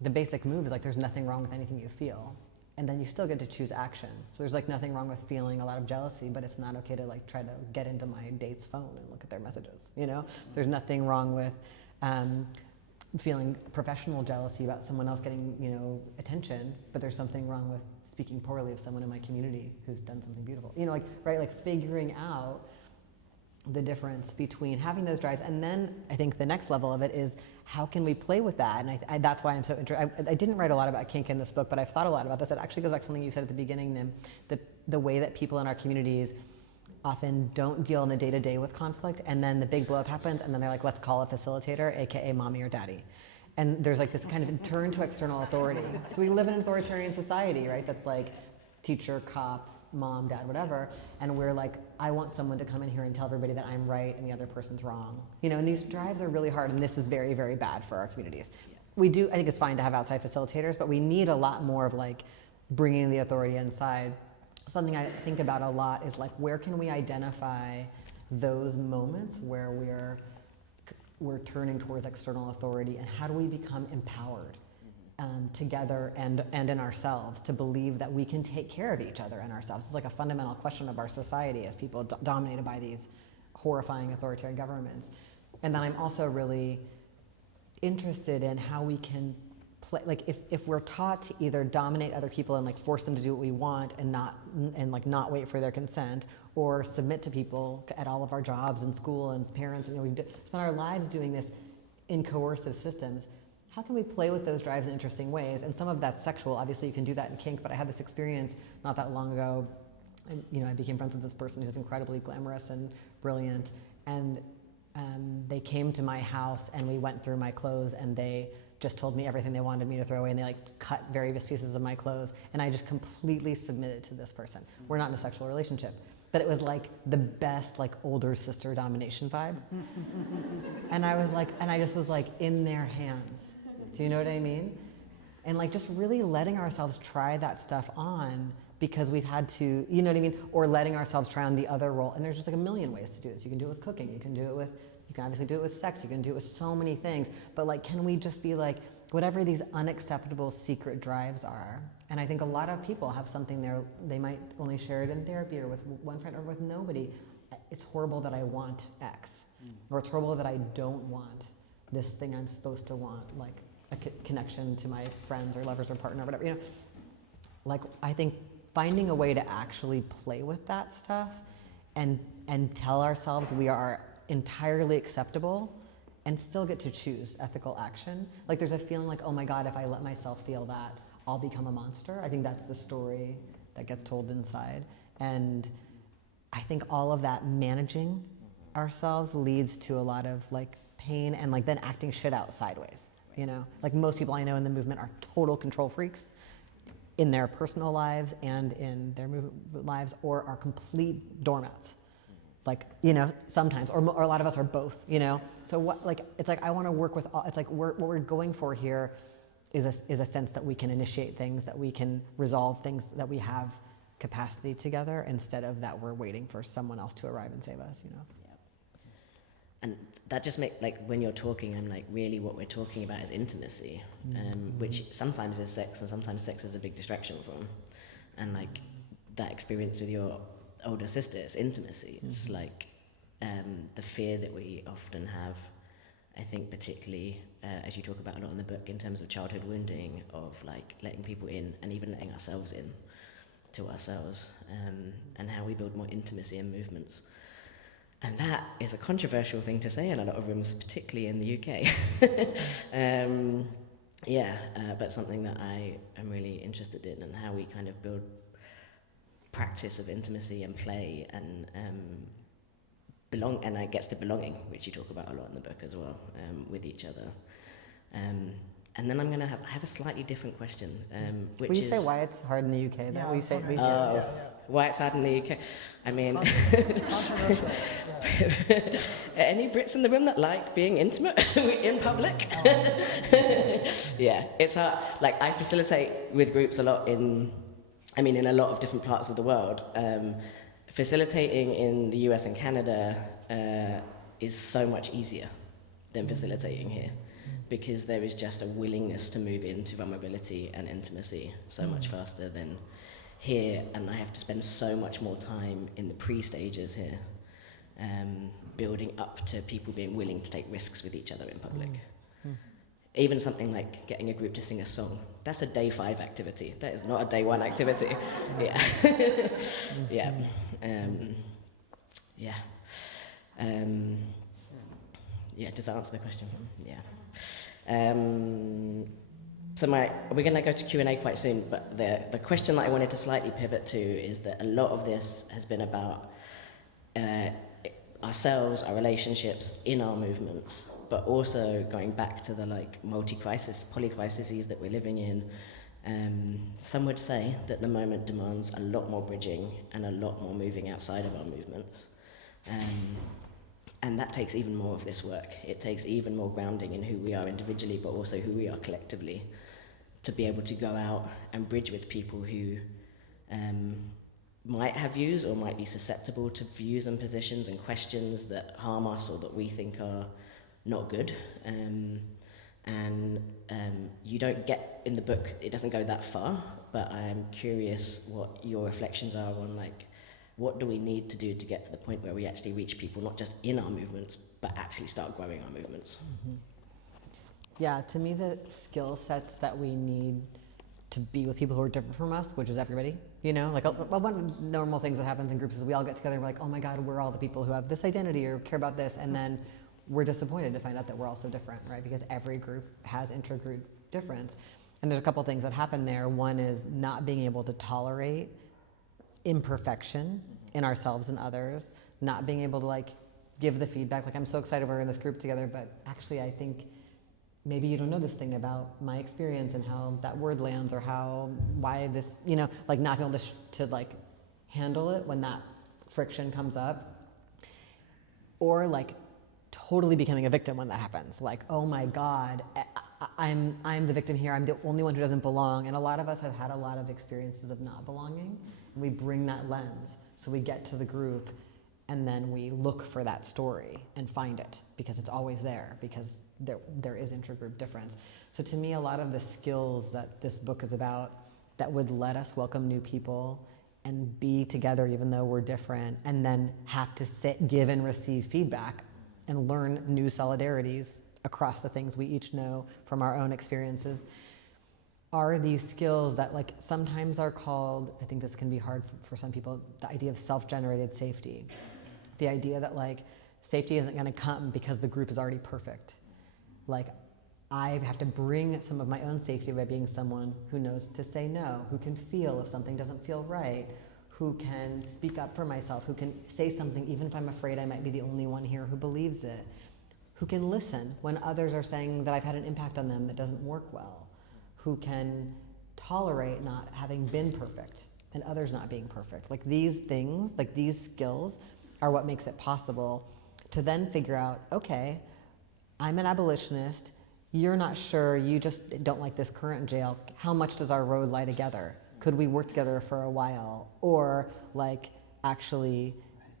the basic move is like, there's nothing wrong with anything you feel. And then you still get to choose action. So there's like nothing wrong with feeling a lot of jealousy, but it's not okay to like try to get into my date's phone and look at their messages, you know? There's nothing wrong with feeling professional jealousy about someone else getting, you know, attention, but there's something wrong with speaking poorly of someone in my community who's done something beautiful. You know, like, right, like figuring out the difference between having those drives. And then I think the next level of it is, how can we play with that? And I that's why I'm so interested. I didn't write a lot about kink in this book, but I've thought a lot about this. It actually goes back to something you said at the beginning, Nim, the way that people in our communities often don't deal in the day-to-day with conflict, and then the big blow-up happens, and then they're like, let's call a facilitator, aka mommy or daddy. And there's like this kind of turn to external authority. So we live in an authoritarian society, right? That's like teacher, cop, mom, dad, whatever. And we're like, I want someone to come in here and tell everybody that I'm right and the other person's wrong. You know, and these drives are really hard, and this is very, very bad for our communities. I think it's fine to have outside facilitators, but we need a lot more of like bringing the authority inside. Something I think about a lot is like, where can we identify those moments where we're turning towards external authority, and how do we become empowered together and in ourselves to believe that we can take care of each other and ourselves? It's like a fundamental question of our society as people dominated by these horrifying authoritarian governments. And then I'm also really interested in how we can play, like if we're taught to either dominate other people and like force them to do what we want and not wait for their consent, or submit to people at all of our jobs and school and parents, and we spend our lives doing this in coercive systems. How can we play with those drives in interesting ways? And some of that's sexual. Obviously, you can do that in kink, but I had this experience not that long ago. And, you know, I became friends with this person who's incredibly glamorous and brilliant. And they came to my house, and we went through my clothes, and they just told me everything they wanted me to throw away, and they like cut various pieces of my clothes. And I just completely submitted to this person. We're not in a sexual relationship, but it was like the best like older sister domination vibe. And I was like, and I just was like in their hands. Do you know what I mean? And like just really letting ourselves try that stuff on, because we've had to, you know what I mean? Or letting ourselves try on the other role. And there's just like a million ways to do this. You can do it with cooking. You can obviously do it with sex. You can do it with so many things. But like, can we just be like, whatever these unacceptable secret drives are? And I think a lot of people have something there. They might only share it in therapy or with one friend or with nobody. It's horrible that I want X. Or it's horrible that I don't want this thing I'm supposed to want, like a connection to my friends or lovers or partner or whatever, you know? Like, I think finding a way to actually play with that stuff and tell ourselves we are entirely acceptable and still get to choose ethical action. Like, there's a feeling like, oh my God, if I let myself feel that, I'll become a monster. I think that's the story that gets told inside. And I think all of that managing ourselves leads to a lot of like pain and like then acting shit out sideways. You know, like most people I know in the movement are total control freaks in their personal lives and in their movement lives, or are complete doormats. Like, you know, sometimes, or a lot of us are both, you know? So what, like, it's like, I want to work with all, it's like what we're going for here is a sense that we can initiate things, that we can resolve things, that we have capacity together, instead of that we're waiting for someone else to arrive and save us, you know? And that just makes, like, when you're talking, I'm like, really what we're talking about is intimacy, which sometimes is sex, and sometimes sex is a big distraction from. And like that experience with your older sister, it's intimacy. It's like the fear that we often have, I think particularly, as you talk about a lot in the book, in terms of childhood wounding, of like letting people in and even letting ourselves in to ourselves, and how we build more intimacy in movements. And that is a controversial thing to say in a lot of rooms, particularly in the UK. But something that I am really interested in, and how we kind of build practice of intimacy and play and and it gets to belonging, which you talk about a lot in the book as well, with each other. And then I have a slightly different question, which Will you is... say why it's hard in the UK? Yeah, Will you say it? Why it's hard in the UK? I mean, any Brits in the room that like being intimate in public? Yeah, it's hard. Like, I facilitate with groups a lot in a lot of different parts of the world. Facilitating in the US and Canada is so much easier than facilitating here, because there is just a willingness to move into vulnerability and intimacy so much faster than here, and I have to spend so much more time in the pre-stages here, building up to people being willing to take risks with each other in public. Even something like getting a group to sing a song, that's a day 5 activity. That is not a day 1 activity. Yeah. Yeah. Yeah, does that answer the question? Yeah. So we're going to go to Q&A quite soon, but the question that I wanted to slightly pivot to is that a lot of this has been about ourselves, our relationships in our movements, but also going back to the polycrises that we're living in. Some would say that the moment demands a lot more bridging and a lot more moving outside of our movements. And that takes even more of this work. It takes even more grounding in who we are individually, but also who we are collectively, to be able to go out and bridge with people who might have views or might be susceptible to views and positions and questions that harm us or that we think are not good. You don't get in the book, it doesn't go that far, but I am curious what your reflections are on, like, what do we need to do to get to the point where we actually reach people, not just in our movements, but actually start growing our movements? Yeah, to me, the skill sets that we need to be with people who are different from us, which is everybody, you know, like one of the normal things that happens in groups is we all get together and we're like, oh my God, we're all the people who have this identity or care about this, and then we're disappointed to find out that we're all so different, right? Because every group has intra-group difference. And there's a couple things that happen there. One is not being able to tolerate imperfection in ourselves and others, not being able to like give the feedback, like, I'm so excited we're in this group together, but actually I think maybe you don't know this thing about my experience and how that word lands, or why this, you know, like not being able to like handle it when that friction comes up, or like totally becoming a victim when that happens. Like, oh my God, I'm the victim here. I'm the only one who doesn't belong. And a lot of us have had a lot of experiences of not belonging. And we bring that lens. So we get to the group and then we look for that story and find it, because it's always there, because there is intragroup difference. So to me, a lot of the skills that this book is about that would let us welcome new people and be together even though we're different, and then have to give and receive feedback and learn new solidarities across the things we each know from our own experiences, are these skills that like sometimes are called, I think this can be hard for some people, the idea of self-generated safety. The idea that like safety isn't gonna come because the group is already perfect. Like, I have to bring some of my own safety by being someone who knows to say no, who can feel if something doesn't feel right, who can speak up for myself, who can say something even if I'm afraid I might be the only one here who believes it, who can listen when others are saying that I've had an impact on them that doesn't work well, who can tolerate not having been perfect and others not being perfect. Like these things, like these skills are what makes it possible to then figure out, okay, I'm an abolitionist, you're not sure, you just don't like this current jail, how much does our road lie together? Could we work together for a while? Or like, actually,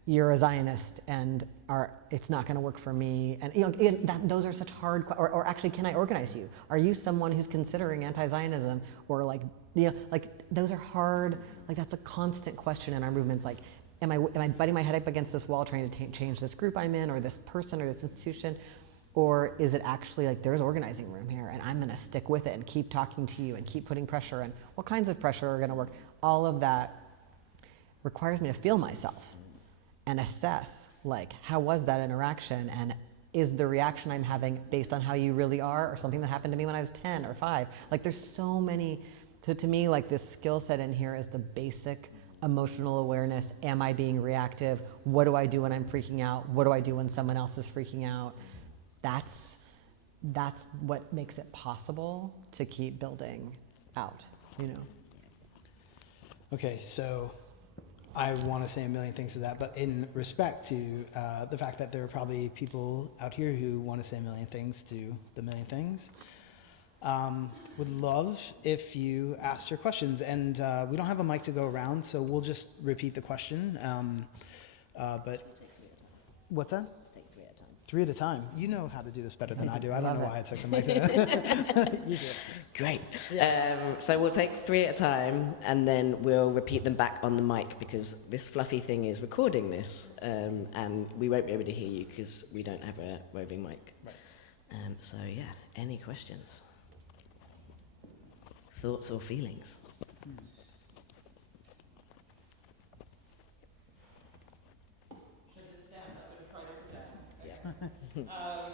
you're a Zionist and it's not gonna work for me. And you know, those are such hard, or actually, can I organize you? Are you someone who's considering anti-Zionism? Or like, you know, like those are hard, like that's a constant question in our movements. Like, am I butting my head up against this wall trying to change this group I'm in, or this person, or this institution? Or is it actually like there's organizing room here and I'm gonna stick with it and keep talking to you and keep putting pressure, and what kinds of pressure are gonna work? All of that requires me to feel myself and assess, like, how was that interaction, and is the reaction I'm having based on how you really are, or something that happened to me when I was 10 or 5? Like there's so many, so to me, like this skill set in here is the basic emotional awareness. Am I being reactive? What do I do when I'm freaking out? What do I do when someone else is freaking out? That's what makes it possible to keep building out, you know. Okay, so I want to say a million things to that, but in respect to the fact that there are probably people out here who want to say a million things to the million things, would love if you asked your questions. And we don't have a mic to go around, so we'll just repeat the question. But what's that? Let's take 3 at a time. 3 at a time. You know how to do this better than I do. I don't know why I took the mic. You do it. Great. Yeah. So we'll take 3 at a time, and then we'll repeat them back on the mic, because this fluffy thing is recording this, and we won't be able to hear you because we don't have a roving mic. Right. So yeah, any questions? Thoughts or feelings? Should this stand up and try to connect? Yeah.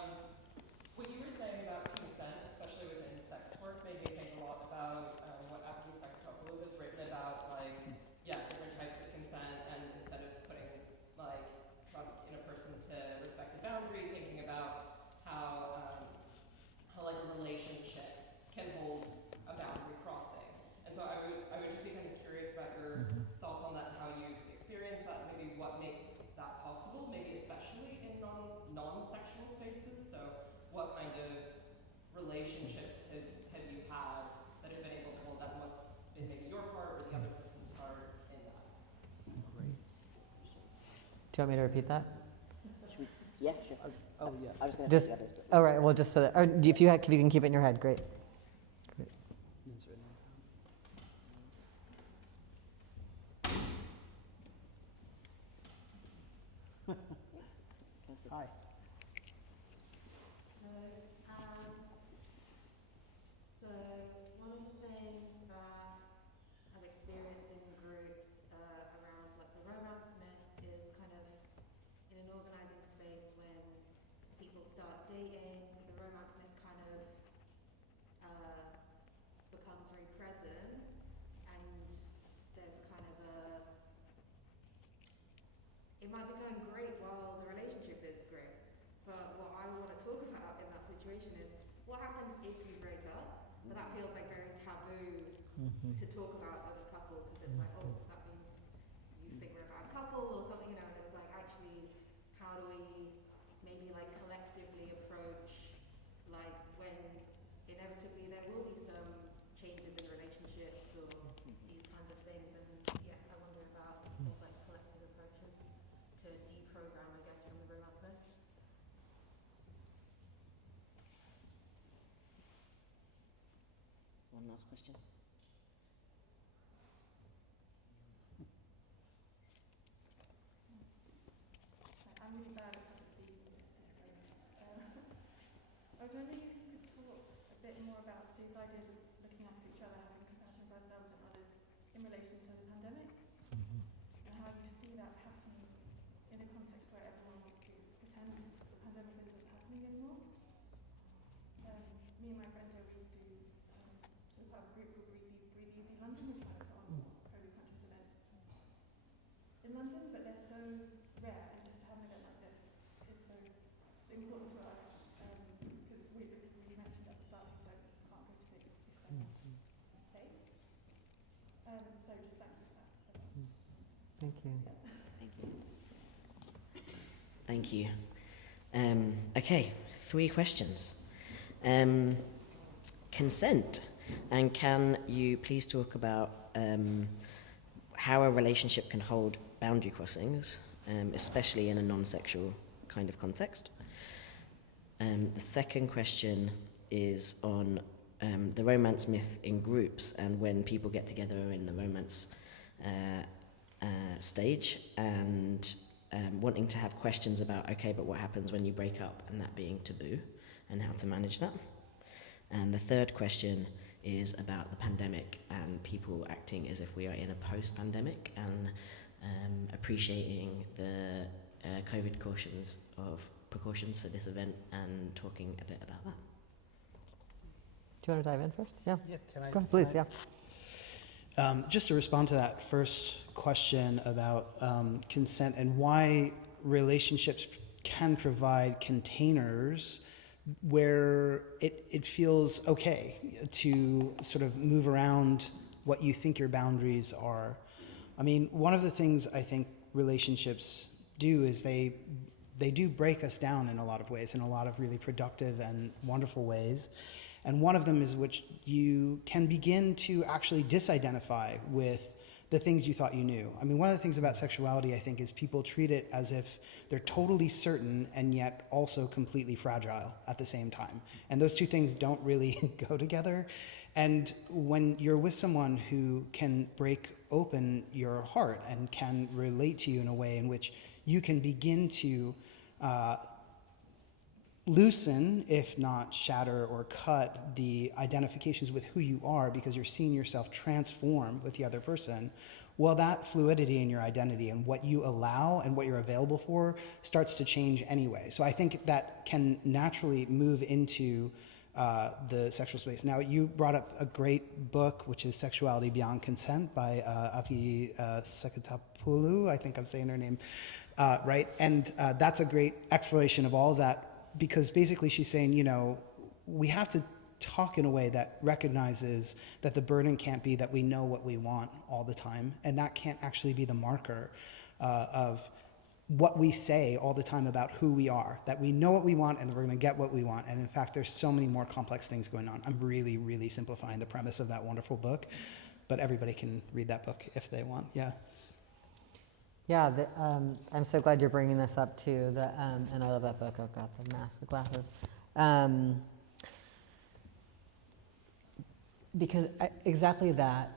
What you were saying about consent, especially within sex work, made me think a lot about what cked-Up has written about, like, different types of consent, and instead of putting, like, trust in a person to respect a boundary, thinking about how like, a relationship can hold a boundary crossing. And so I would just be kind of curious about your thoughts on that, and how you've experienced that, maybe what makes that possible, maybe especially in non-sexual spaces. So what kind of relationships have you had that have been able to hold that, and what's been maybe your part or the other person's part in that? Great. Do you want me to repeat that? Yeah, sure. Oh, yeah. I was going to Just, the others. But all right, well, just so that, or if you can keep it in your head, great. Hi. So one of the things that I've experienced in groups around like the romance myth is kind of in an organizing space when people start dating, the romance myth kind of becomes very present, and there's kind of it might be going great while the relationship is great, but what I want to talk about in that situation is what happens if you break up. But that feels like very taboo to talk about as a couple, because it's like, oh, that means you think we're a bad couple or something, you know. And it's like, actually, how do we maybe like collectively approach, like, when inevitably there will be some changes in relationships or these kinds of things. And yeah, I wonder about things like collective approaches to deprogram, I guess, from the romance myth. one last question. I'm really bad at public speaking, just disclaimer. I was wondering if you could talk a bit more about these ideas of looking after each other, having compassion for ourselves and others in relation to the pandemic, and how you see that happening in a context where everyone wants to pretend the pandemic isn't happening anymore. Me and my friend here, we're part of a group called Breathe Easy London. We try to put on COVID conscious events in London, but they're so rare, and just to have an event like this is so important to us, because we mentioned at the start we can't go to this if they're not safe. So just thank you for that. Thank you. Thank you. Okay, 3 questions. Consent, and can you please talk about how a relationship can hold boundary crossings, especially in a non-sexual kind of context? The second question is on the romance myth in groups, and when people get together in the romance stage, and wanting to have questions about, okay, but what happens when you break up, and that being taboo, and how to manage that. And the third question is about the pandemic and people acting as if we are in a post-pandemic, and appreciating the COVID precautions for this event, and talking a bit about that. Do you want to dive in first? Yeah. Yeah, can I? Go ahead, please, can Just to respond to that first question about consent and why relationships can provide containers where it feels okay to sort of move around what you think your boundaries are. I mean, one of the things I think relationships do is they do break us down in a lot of ways, in a lot of really productive and wonderful ways. And one of them is which you can begin to actually disidentify with the things you thought you knew. I mean, one of the things about sexuality, I think, is people treat it as if they're totally certain and yet also completely fragile at the same time. And those two things don't really go together. And when you're with someone who can break open your heart and can relate to you in a way in which you can begin to loosen, if not shatter or cut, the identifications with who you are because you're seeing yourself transform with the other person, well, that fluidity in your identity and what you allow and what you're available for starts to change anyway. So I think that can naturally move into the sexual space. Now, you brought up a great book, which is Sexuality Beyond Consent by Api Sekitapoulou. I think I'm saying her name right. And that's a great exploration of all of that, because basically she's saying, you know, we have to talk in a way that recognizes that the burden can't be that we know what we want all the time, and that can't actually be the marker of what we say all the time about who we are, that we know what we want and we're going to get what we want. And in fact, there's so many more complex things going on. I'm really, really simplifying the premise of that wonderful book, but everybody can read that book if they want. Yeah. Yeah, I'm so glad you're bringing this up too. And I love that book. Oh God, the mask, the glasses. Because exactly that.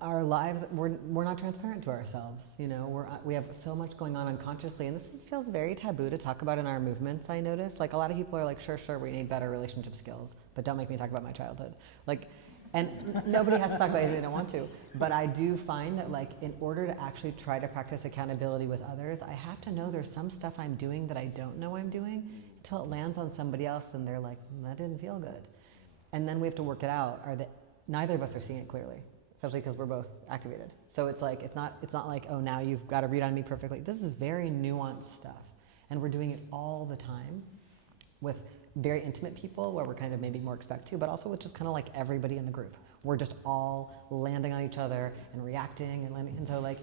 Our lives, we're not transparent to ourselves. You know, we have so much going on unconsciously, and this feels very taboo to talk about in our movements. I notice, like, a lot of people are like, sure, we need better relationship skills, but don't make me talk about my childhood. Like, and nobody has to talk about anything they don't want to. But I do find that, like, in order to actually try to practice accountability with others, I have to know there's some stuff I'm doing that I don't know I'm doing until it lands on somebody else, and they're like, that didn't feel good. And then we have to work it out. Neither of us are seeing it clearly, especially because we're both activated. So it's like, it's not like, oh, now you've got to read on me perfectly. This is very nuanced stuff. And we're doing it all the time with very intimate people where we're kind of maybe more expect to, but also with just kind of like everybody in the group. We're just all landing on each other and reacting and landing. And so, like,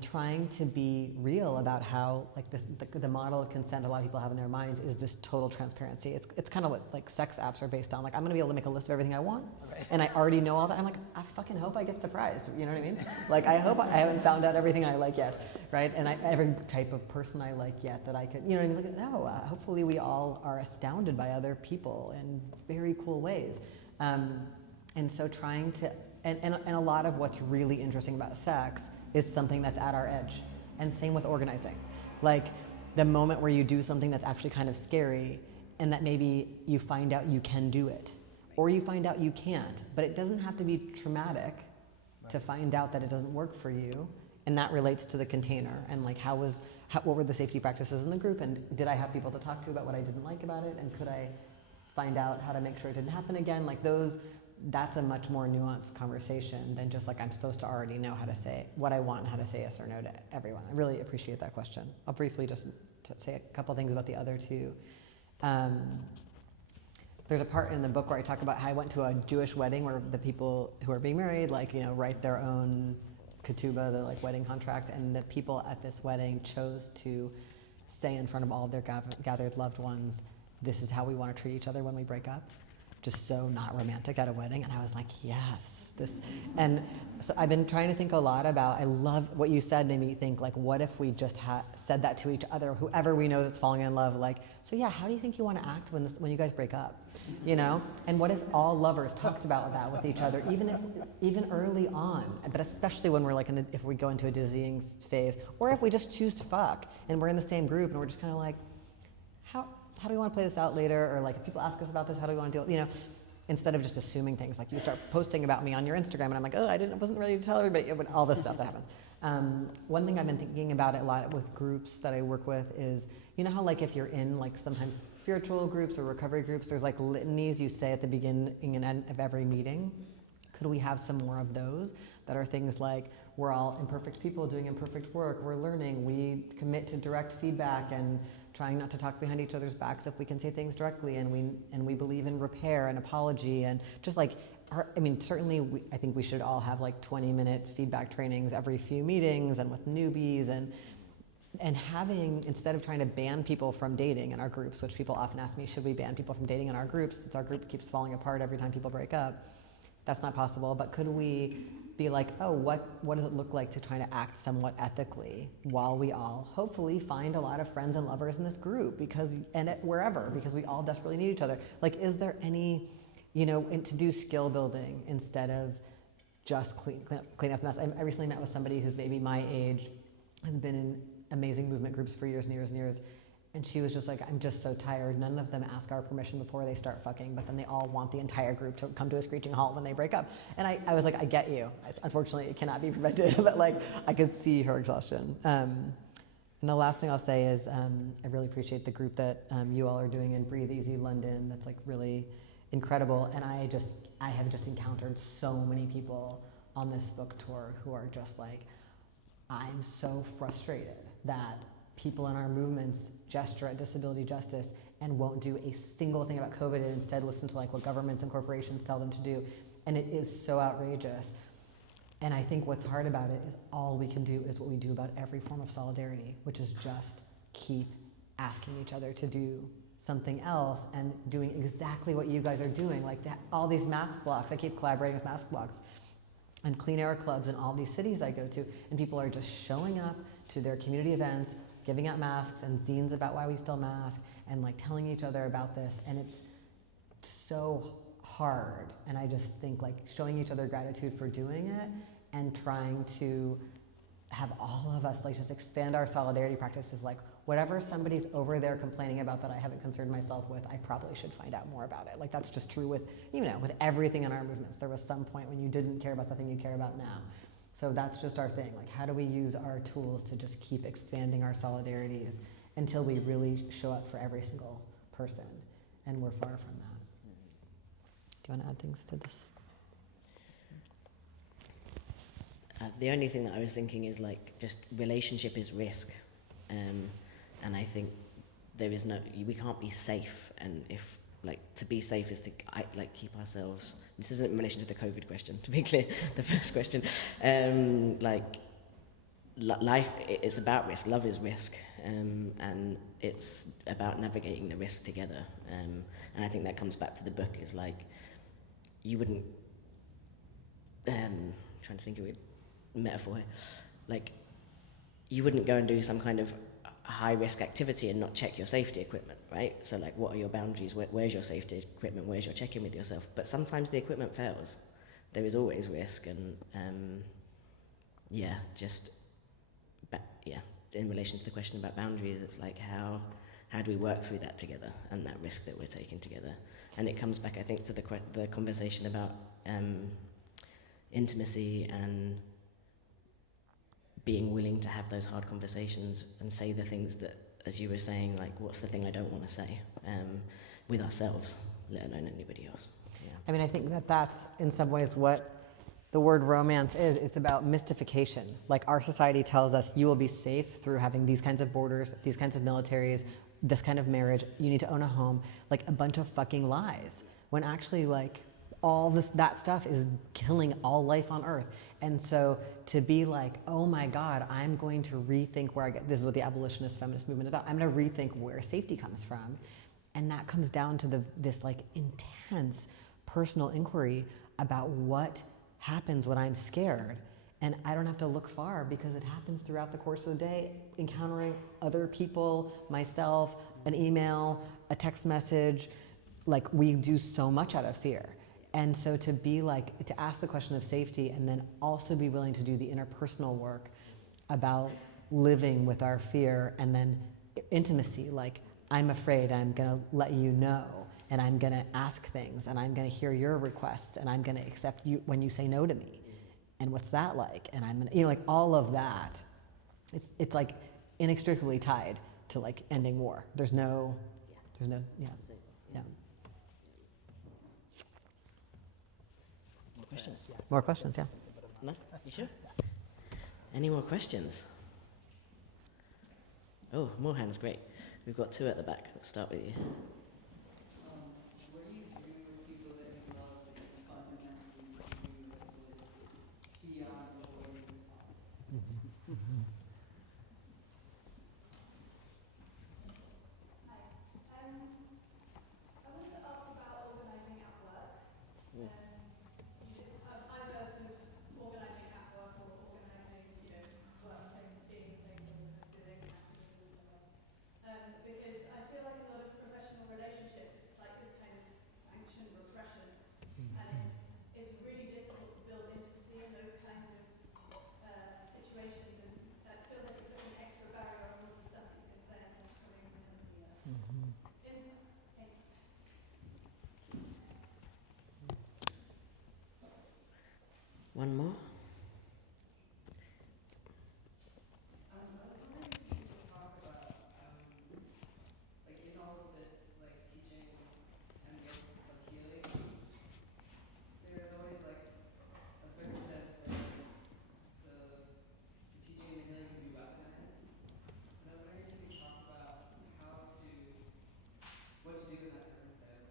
trying to be real about how, like, the model of consent a lot of people have in their minds is this total transparency. It's kind of what, like, sex apps are based on. Like, I'm going to be able to make a list of everything I want, and I already know all that. I'm like, I fucking hope I get surprised. You know what I mean? Like, I hope I haven't found out everything I like yet, right? And every type of person I like yet that I could, you know what I mean? No, hopefully we all are astounded by other people in very cool ways. And so trying to, and a lot of what's really interesting about sex is something that's at our edge. And same with organizing. Like, the moment where you do something that's actually kind of scary, and that maybe you find out you can do it, or you find out you can't, but it doesn't have to be traumatic to find out that it doesn't work for you. And that relates to the container, and like, what were the safety practices in the group, and did I have people to talk to about what I didn't like about it, and could I find out how to make sure it didn't happen again? Like, that's a much more nuanced conversation than just like, I'm supposed to already know how to say what I want and how to say yes or no to everyone. I really appreciate that question. I'll briefly just say a couple things about the other two. There's a part in the book where I talk about how I went to a Jewish wedding where the people who are being married, like, you know, write their own ketubah, the like wedding contract, and the people at this wedding chose to say in front of all of their gathered loved ones, this is how we want to treat each other when we break up. Just so not romantic at a wedding. And I was like, yes, and so I've been trying to think a lot about, I love what you said, made me think, like, what if we just said that to each other, whoever we know that's falling in love, like, so yeah, how do you think you want to act when you guys break up, you know? And what if all lovers talked about that with each other, even early on, but especially when we're like, if we go into a dizzying phase, or if we just choose to fuck, and we're in the same group, and we're just kind of like, how do we want to play this out later? Or like, if people ask us about this, how do we want to deal with, you know, instead of just assuming things. Like, you start posting about me on your Instagram, and I'm like, oh, I wasn't ready to tell everybody, but all this stuff that happens. One thing I've been thinking about a lot with groups that I work with is, you know how, like, if you're in, like, sometimes spiritual groups or recovery groups, there's like litanies you say at the beginning and end of every meeting. Could we have some more of those that are things like, we're all imperfect people doing imperfect work, we're learning, we commit to direct feedback and trying not to talk behind each other's backs if we can say things directly, and we believe in repair and apology, and just like, certainly I think we should all have like 20-minute feedback trainings every few meetings and with newbies, and having, instead of trying to ban people from dating in our groups, which people often ask me, should we ban people from dating in our groups since our group keeps falling apart every time people break up? That's not possible, but could we be like, oh, what does it look like to try to act somewhat ethically while we all hopefully find a lot of friends and lovers in this group, wherever, because we all desperately need each other. Like, is there any, to do skill building instead of just clean up mess? I recently met with somebody who's maybe my age, has been in amazing movement groups for years and years and years. And she was just like, I'm just so tired. None of them ask our permission before they start fucking, but then they all want the entire group to come to a screeching halt when they break up. And I was like, I get you. Unfortunately, it cannot be prevented, but like, I could see her exhaustion. And the last thing I'll say is, I really appreciate the group that you all are doing in Breathe Easy London. That's like really incredible. And I have just encountered so many people on this book tour who are just like, I'm so frustrated that people in our movements gesture at disability justice and won't do a single thing about COVID and instead listen to like what governments and corporations tell them to do. And it is so outrageous. And I think what's hard about it is all we can do is what we do about every form of solidarity, which is just keep asking each other to do something else and doing exactly what you guys are doing. Like all these mask blocks, I keep collaborating with mask blocks and clean air clubs in all these cities I go to, and people are just showing up to their community events, giving out masks and zines about why we still mask, and like telling each other about this. And it's so hard. And I just think like showing each other gratitude for doing it and trying to have all of us like just expand our solidarity practices. Like whatever somebody's over there complaining about that I haven't concerned myself with, I probably should find out more about it. Like that's just true with, with everything in our movements. There was some point when you didn't care about the thing you care about now. So that's just our thing. Like, how do we use our tools to just keep expanding our solidarities until we really show up for every single person? And we're far from that. Do you want to add things to this? The only thing that I was thinking is like just relationship is risk. And I think we can't be safe. And if like to be safe is to keep ourselves. This isn't in relation to the COVID question, to be clear. The first question, life it's about risk. Love is risk, and it's about navigating the risk together. And I think that comes back to the book. Is like you wouldn't. Trying to think of a metaphor here. Like you wouldn't go and do some kind of high-risk activity and not check your safety equipment, right? So like, what are your boundaries? Where's your safety equipment? Where's your check-in with yourself? But sometimes the equipment fails. There is always risk, and in relation to the question about boundaries, it's like how do we work through that together and that risk that we're taking together? And it comes back, I think, to the conversation about intimacy and being willing to have those hard conversations and say the things that, as you were saying, like, what's the thing I don't want to say with ourselves, let alone anybody else. Yeah. I think that's in some ways what the word romance is. It's about mystification. Like our society tells us you will be safe through having these kinds of borders, these kinds of militaries, this kind of marriage, you need to own a home, like a bunch of fucking lies. When actually like all that stuff is killing all life on earth. And so to be like, oh my God, I'm going to rethink this is what the abolitionist feminist movement is about. I'm going to rethink where safety comes from. And that comes down to this like intense personal inquiry about what happens when I'm scared. And I don't have to look far because it happens throughout the course of the day, encountering other people, myself, an email, a text message. Like we do so much out of fear. And so to ask the question of safety and then also be willing to do the interpersonal work about living with our fear, and then intimacy, like I'm afraid, I'm gonna let you know, and I'm gonna ask things, and I'm gonna hear your requests, and I'm gonna accept you when you say no to me. And what's that like? And I'm gonna, like all of that, it's like inextricably tied to like ending war. There's no, yeah. Questions? Yeah. More questions, yeah. No? You sure? Any more questions? Oh, more hands, great. We've got two at the back. Let's start with you. What do you do with people that you love that you fundamentally disagree with beyond avoiding the topic? I wanted to ask about organising at work. Mm. Either sort of organising at work or organising, workplace, being a place where you're doing activities or something. Because I feel like a lot of professional relationships, it's like this kind of sanctioned repression, and it's really difficult to build intimacy in those kinds of situations, and that feels like it puts an extra barrier on all the stuff that you can say. And I'm just wondering if you have any insights. Thank you. One more? I was wondering if you could talk about, like in all of this, like teaching and like healing, there's always like a certain sense where the teaching and healing can be weaponized. And I was wondering if you could talk about what to do in that circumstance.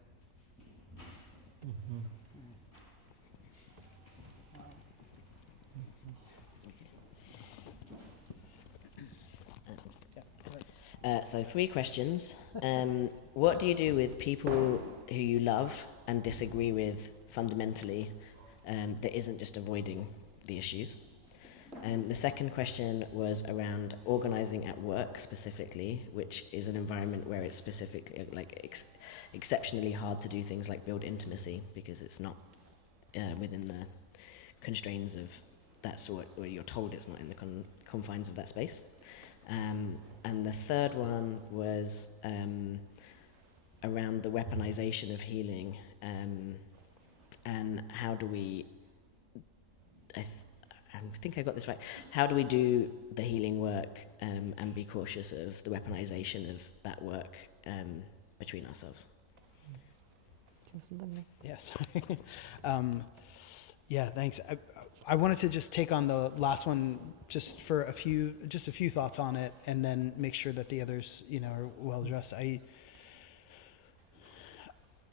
So 3 questions. What do you do with people who you love and disagree with fundamentally that isn't just avoiding the issues? The second question was around organising at work specifically, which is an environment where it's specifically exceptionally hard to do things like build intimacy because it's not within the constraints of that sort, or you're told it's not in the confines of that space. And the third one was around the weaponization of healing, and how do we, I think I got this right, how do we do the healing work and be cautious of the weaponization of that work between ourselves? Yes. Yeah, thanks. I wanted to just take on the last one just for a few thoughts on it, and then make sure that the others, are well addressed.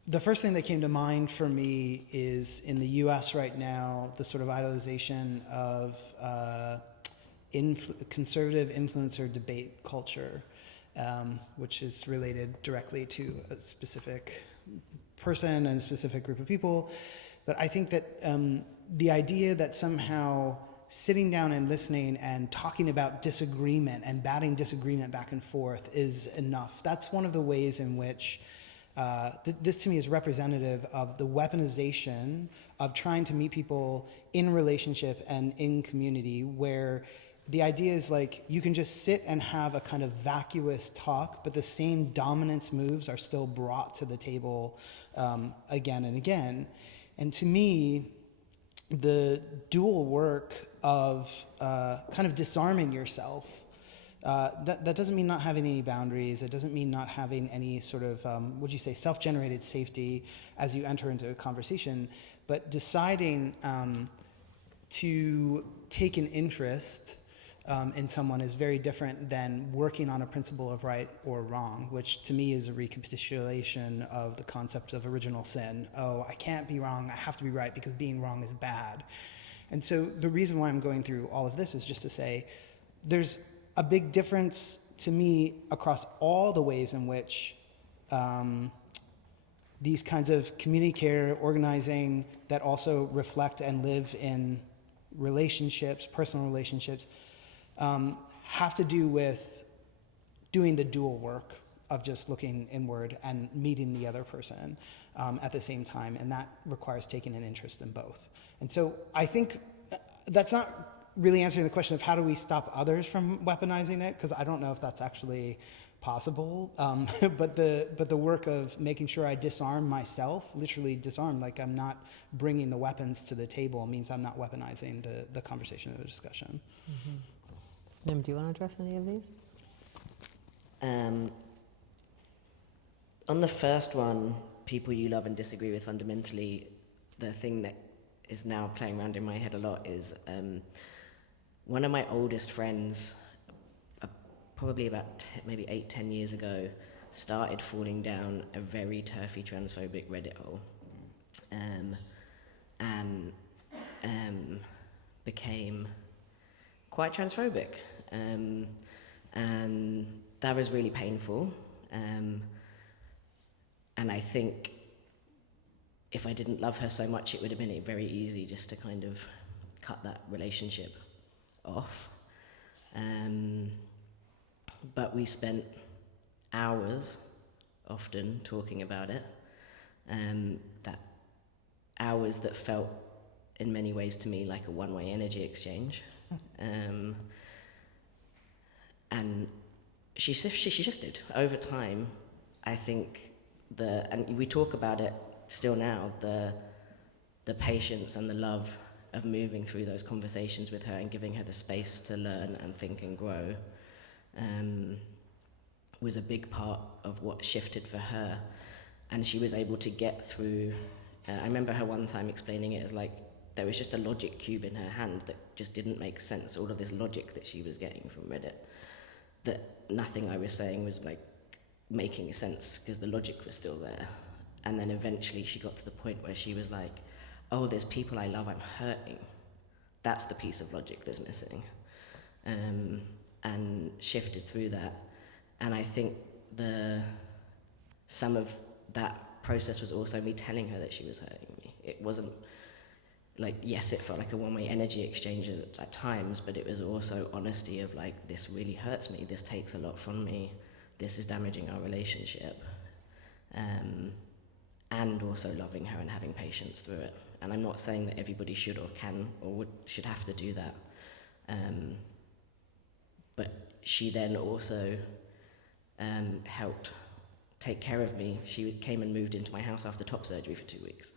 The first thing that came to mind for me is in the U.S. right now, the sort of idolization of conservative influencer debate culture, which is related directly to a specific person and a specific group of people. But I think that the idea that somehow sitting down and listening and talking about disagreement and batting disagreement back and forth is enough. That's one of the ways in which this to me is representative of the weaponization of trying to meet people in relationship and in community, where the idea is like you can just sit and have a kind of vacuous talk, but the same dominance moves are still brought to the table again and again. And to me, the dual work of kind of disarming yourself, that doesn't mean not having any boundaries. It doesn't mean not having any sort of, self-generated safety as you enter into a conversation, but deciding to take an interest in someone is very different than working on a principle of right or wrong, which to me is a recapitulation of the concept of original sin. Oh, I can't be wrong, I have to be right because being wrong is bad. And so the reason why I'm going through all of this is just to say there's a big difference to me across all the ways in which these kinds of community care organizing that also reflect and live in relationships, personal relationships, have to do with doing the dual work of just looking inward and meeting the other person at the same time, and that requires taking an interest in both. And so I think that's not really answering the question of how do we stop others from weaponizing it, because I don't know if that's actually possible, but the work of making sure I disarm myself, literally disarm, like I'm not bringing the weapons to the table, means I'm not weaponizing the conversation or the discussion. Mm-hmm. Nim, do you want to address any of these? On the first one, people you love and disagree with fundamentally, the thing that is now playing around in my head a lot is one of my oldest friends, probably about maybe 8-10 years ago, started falling down a very turfy transphobic Reddit hole, and became quite transphobic, and that was really painful. And I think if I didn't love her so much, it would have been very easy just to kind of cut that relationship off. But we spent hours often talking about it, that hours that felt in many ways to me like a one-way energy exchange. And she shifted over time. I think and we talk about it still now, the patience and the love of moving through those conversations with her and giving her the space to learn and think and grow was a big part of what shifted for her. And she was able to get through, I remember her one time explaining it as like, there was just a logic cube in her hand that just didn't make sense, all of this logic that she was getting from Reddit, that nothing I was saying was like making sense because the logic was still there. And then eventually she got to the point where she was like, oh, there's people I love I'm hurting. That's the piece of logic that's missing. And shifted through that. And I think some of that process was also me telling her that she was hurting me. It wasn't like, yes, it felt like a one-way energy exchange at times, but it was also honesty of like, this really hurts me, this takes a lot from me, this is damaging our relationship. And also loving her and having patience through it. And I'm not saying that everybody should or can or should have to do that. But she then also helped take care of me. She came and moved into my house after top surgery for 2 weeks.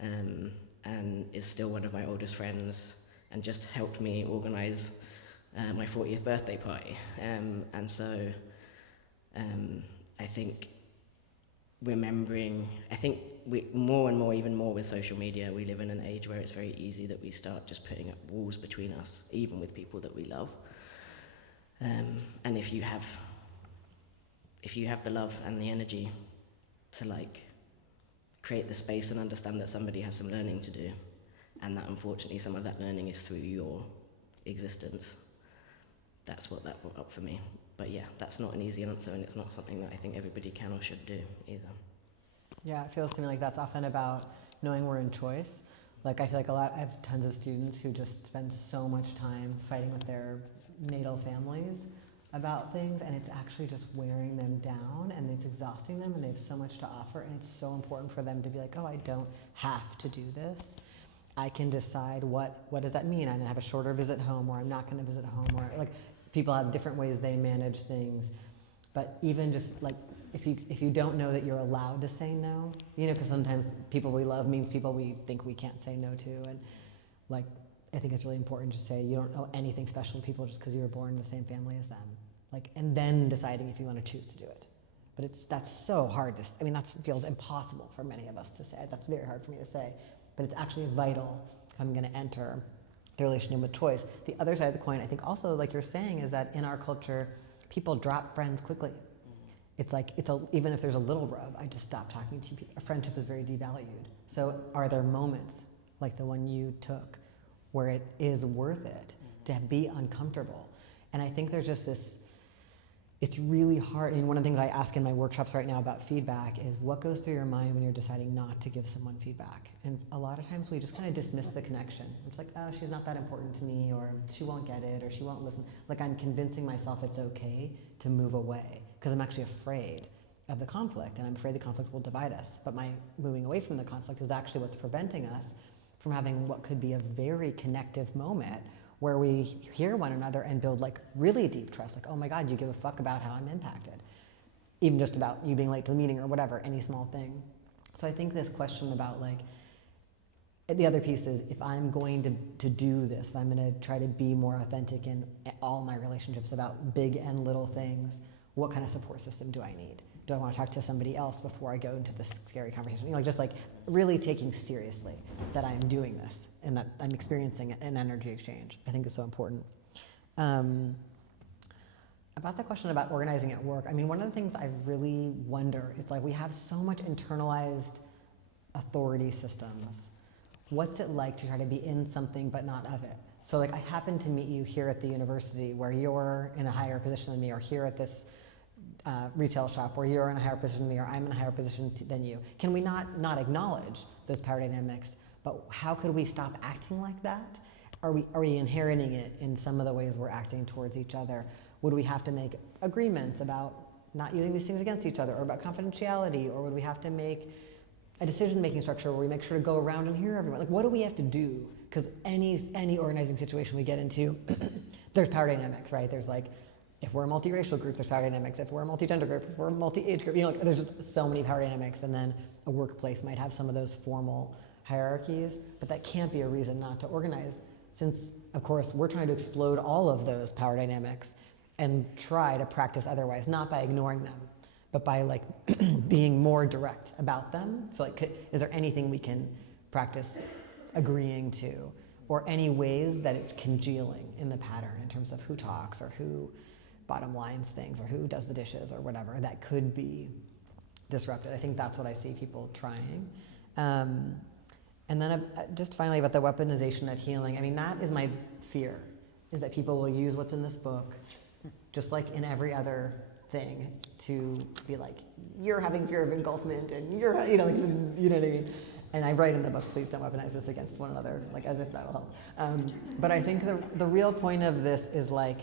And is still one of my oldest friends and just helped me organize my 40th birthday party. And so I think remembering, I think more and more, even more with social media, we live in an age where it's very easy that we start just putting up walls between us, even with people that we love. And if you have the love and the energy to like create the space and understand that somebody has some learning to do, and that unfortunately some of that learning is through your existence, that's what that brought up for me. But yeah, that's not an easy answer, and it's not something that I think everybody can or should do either. Yeah, it feels to me like that's often about knowing we're in choice. Like I feel like I have tons of students who just spend so much time fighting with their natal families about things, and it's actually just wearing them down, and it's exhausting them, and they have so much to offer, and it's so important for them to be like, oh, I don't have to do this. I can decide what does that mean? I'm gonna have a shorter visit home, or I'm not gonna visit home, or like people have different ways they manage things. But even just like, if you don't know that you're allowed to say no, you know, because sometimes people we love means people we think we can't say no to, and like, I think it's really important to say you don't owe anything special to people just because you were born in the same family as them. Like, and then deciding if you want to choose to do it. But that's so hard to, I mean, that feels impossible for many of us to say. That's very hard for me to say. But it's actually vital if I'm going to enter the relationship with choice. The other side of the coin, I think also, like you're saying, is that in our culture, people drop friends quickly. It's like, even if there's a little rub, I just stop talking to you. A friendship is very devalued. So are there moments like the one you took where it is worth it to be uncomfortable? And I think there's just this, it's really hard. And one of the things I ask in my workshops right now about feedback is what goes through your mind when you're deciding not to give someone feedback? And a lot of times we just kind of dismiss the connection. It's like, oh, she's not that important to me, or she won't get it, or she won't listen. Like, I'm convincing myself it's okay to move away because I'm actually afraid of the conflict, and I'm afraid the conflict will divide us. But my moving away from the conflict is actually what's preventing us from having what could be a very connective moment where we hear one another and build like really deep trust, like, oh my God, you give a fuck about how I'm impacted. Even just about you being late to the meeting or whatever, any small thing. So I think this question about like, the other piece is if I'm going to do this, if I'm gonna try to be more authentic in all my relationships about big and little things, what kind of support system do I need? Do I want to talk to somebody else before I go into this scary conversation? You know, like just like really taking seriously that I'm doing this and that I'm experiencing an energy exchange, I think is so important. About the question about organizing at work, I mean, one of the things I really wonder is like we have so much internalized authority systems. What's it like to try to be in something but not of it? So like I happen to meet you here at the university where you're in a higher position than me, or here at this retail shop where you're in a higher position than me, or I'm in a higher position than you. Can we not acknowledge those power dynamics, but how could we stop acting like that? Are we inheriting it in some of the ways we're acting towards each other? Would we have to make agreements about not using these things against each other, or about confidentiality, or would we have to make a decision-making structure where we make sure to go around and hear everyone? Like, what do we have to do? Because any organizing situation we get into, there's power dynamics, right? There's like, if we're a multiracial group, there's power dynamics. If we're a multi-gender group, if we're a multi-age group, you know, like, there's just so many power dynamics. And then a workplace might have some of those formal hierarchies, but that can't be a reason not to organize, since, of course, we're trying to explode all of those power dynamics and try to practice otherwise, not by ignoring them, but by like being more direct about them. So like, is there anything we can practice agreeing to, or any ways that it's congealing in the pattern in terms of who talks, or who bottom lines things, or who does the dishes, or whatever, that could be disrupted. I think that's what I see people trying. And then just finally about the weaponization of healing, I mean, that is my fear, is that people will use what's in this book, just like in every other thing, to be like, you're having fear of engulfment, and you're, you know, like, you know what I mean? And I write in the book, please don't weaponize this against one another, like as if that will help. But I think the real point of this is like,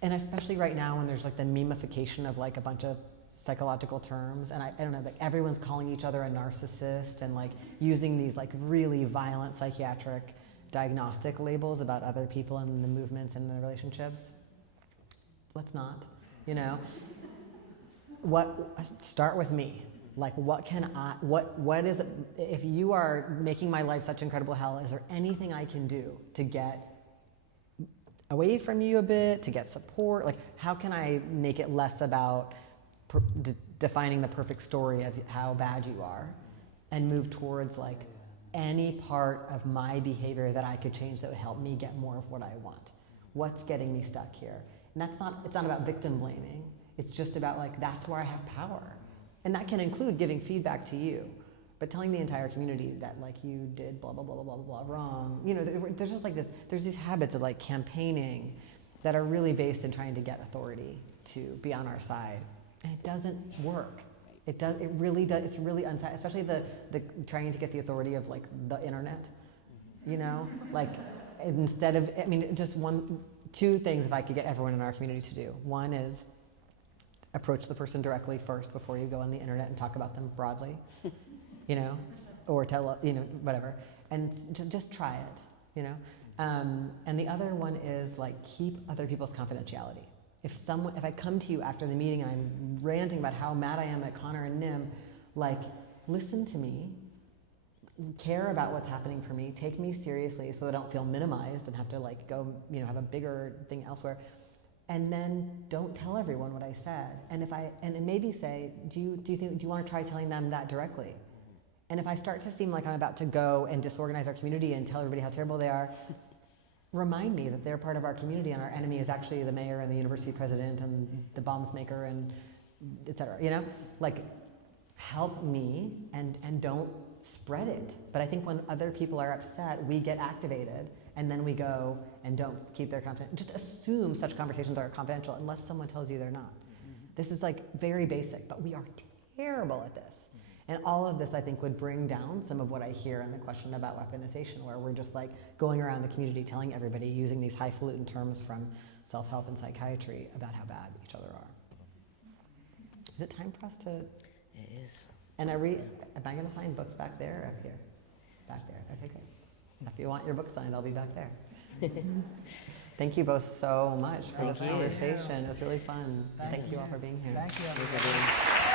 and especially right now when there's like the memification of like a bunch of psychological terms, and I don't know, like everyone's calling each other a narcissist and like using these like really violent psychiatric diagnostic labels about other people and the movements and the relationships. Let's not, you know? Start with me. Like, what is it, if you are making my life such incredible hell, is there anything I can do to get away from you a bit, to get support? Like, how can I make it less about defining the perfect story of how bad you are, and move towards like any part of my behavior that I could change that would help me get more of what I want? What's getting me stuck here? And it's not about victim blaming. It's just about like, that's where I have power. And that can include giving feedback to you, but telling the entire community that like you did blah, blah, blah, blah, blah, blah wrong. You know, there's just like this, there's these habits of like campaigning that are really based in trying to get authority to be on our side. And it doesn't work. It really does, it's really unsatisfying, especially the trying to get the authority of like the internet, you know? Like, instead of, I mean, just two things if I could get everyone in our community to do. One is approach the person directly first before you go on the internet and talk about them broadly, you know, or tell, you know, whatever. And just try it, you know. And the other one is like, keep other people's confidentiality. If I come to you after the meeting and I'm ranting about how mad I am at Connor and Nim, like, listen to me, care about what's happening for me, take me seriously so that I don't feel minimized and have to like go, you know, have a bigger thing elsewhere. And then don't tell everyone what I said. And maybe say, do you want to try telling them that directly? And if I start to seem like I'm about to go and disorganize our community and tell everybody how terrible they are, remind me that they're part of our community and our enemy is actually the mayor and the university president and the bombs maker and et cetera, you know? Like, help me and don't spread it. But I think when other people are upset, we get activated and then we go and don't keep their confidence. Just assume such conversations are confidential unless someone tells you they're not. This is like very basic, but we are terrible at this. And all of this, I think, would bring down some of what I hear in the question about weaponization, where we're just like going around the community telling everybody, using these highfalutin terms from self-help and psychiatry about how bad each other are. Is it time for us to? It is. And am I going to sign books back there or up here? Back there. Okay, great. If you want your book signed, I'll be back there. Thank you both so much for this conversation. It was really fun. Thank you all for being here. Thank you. Thanks, everyone.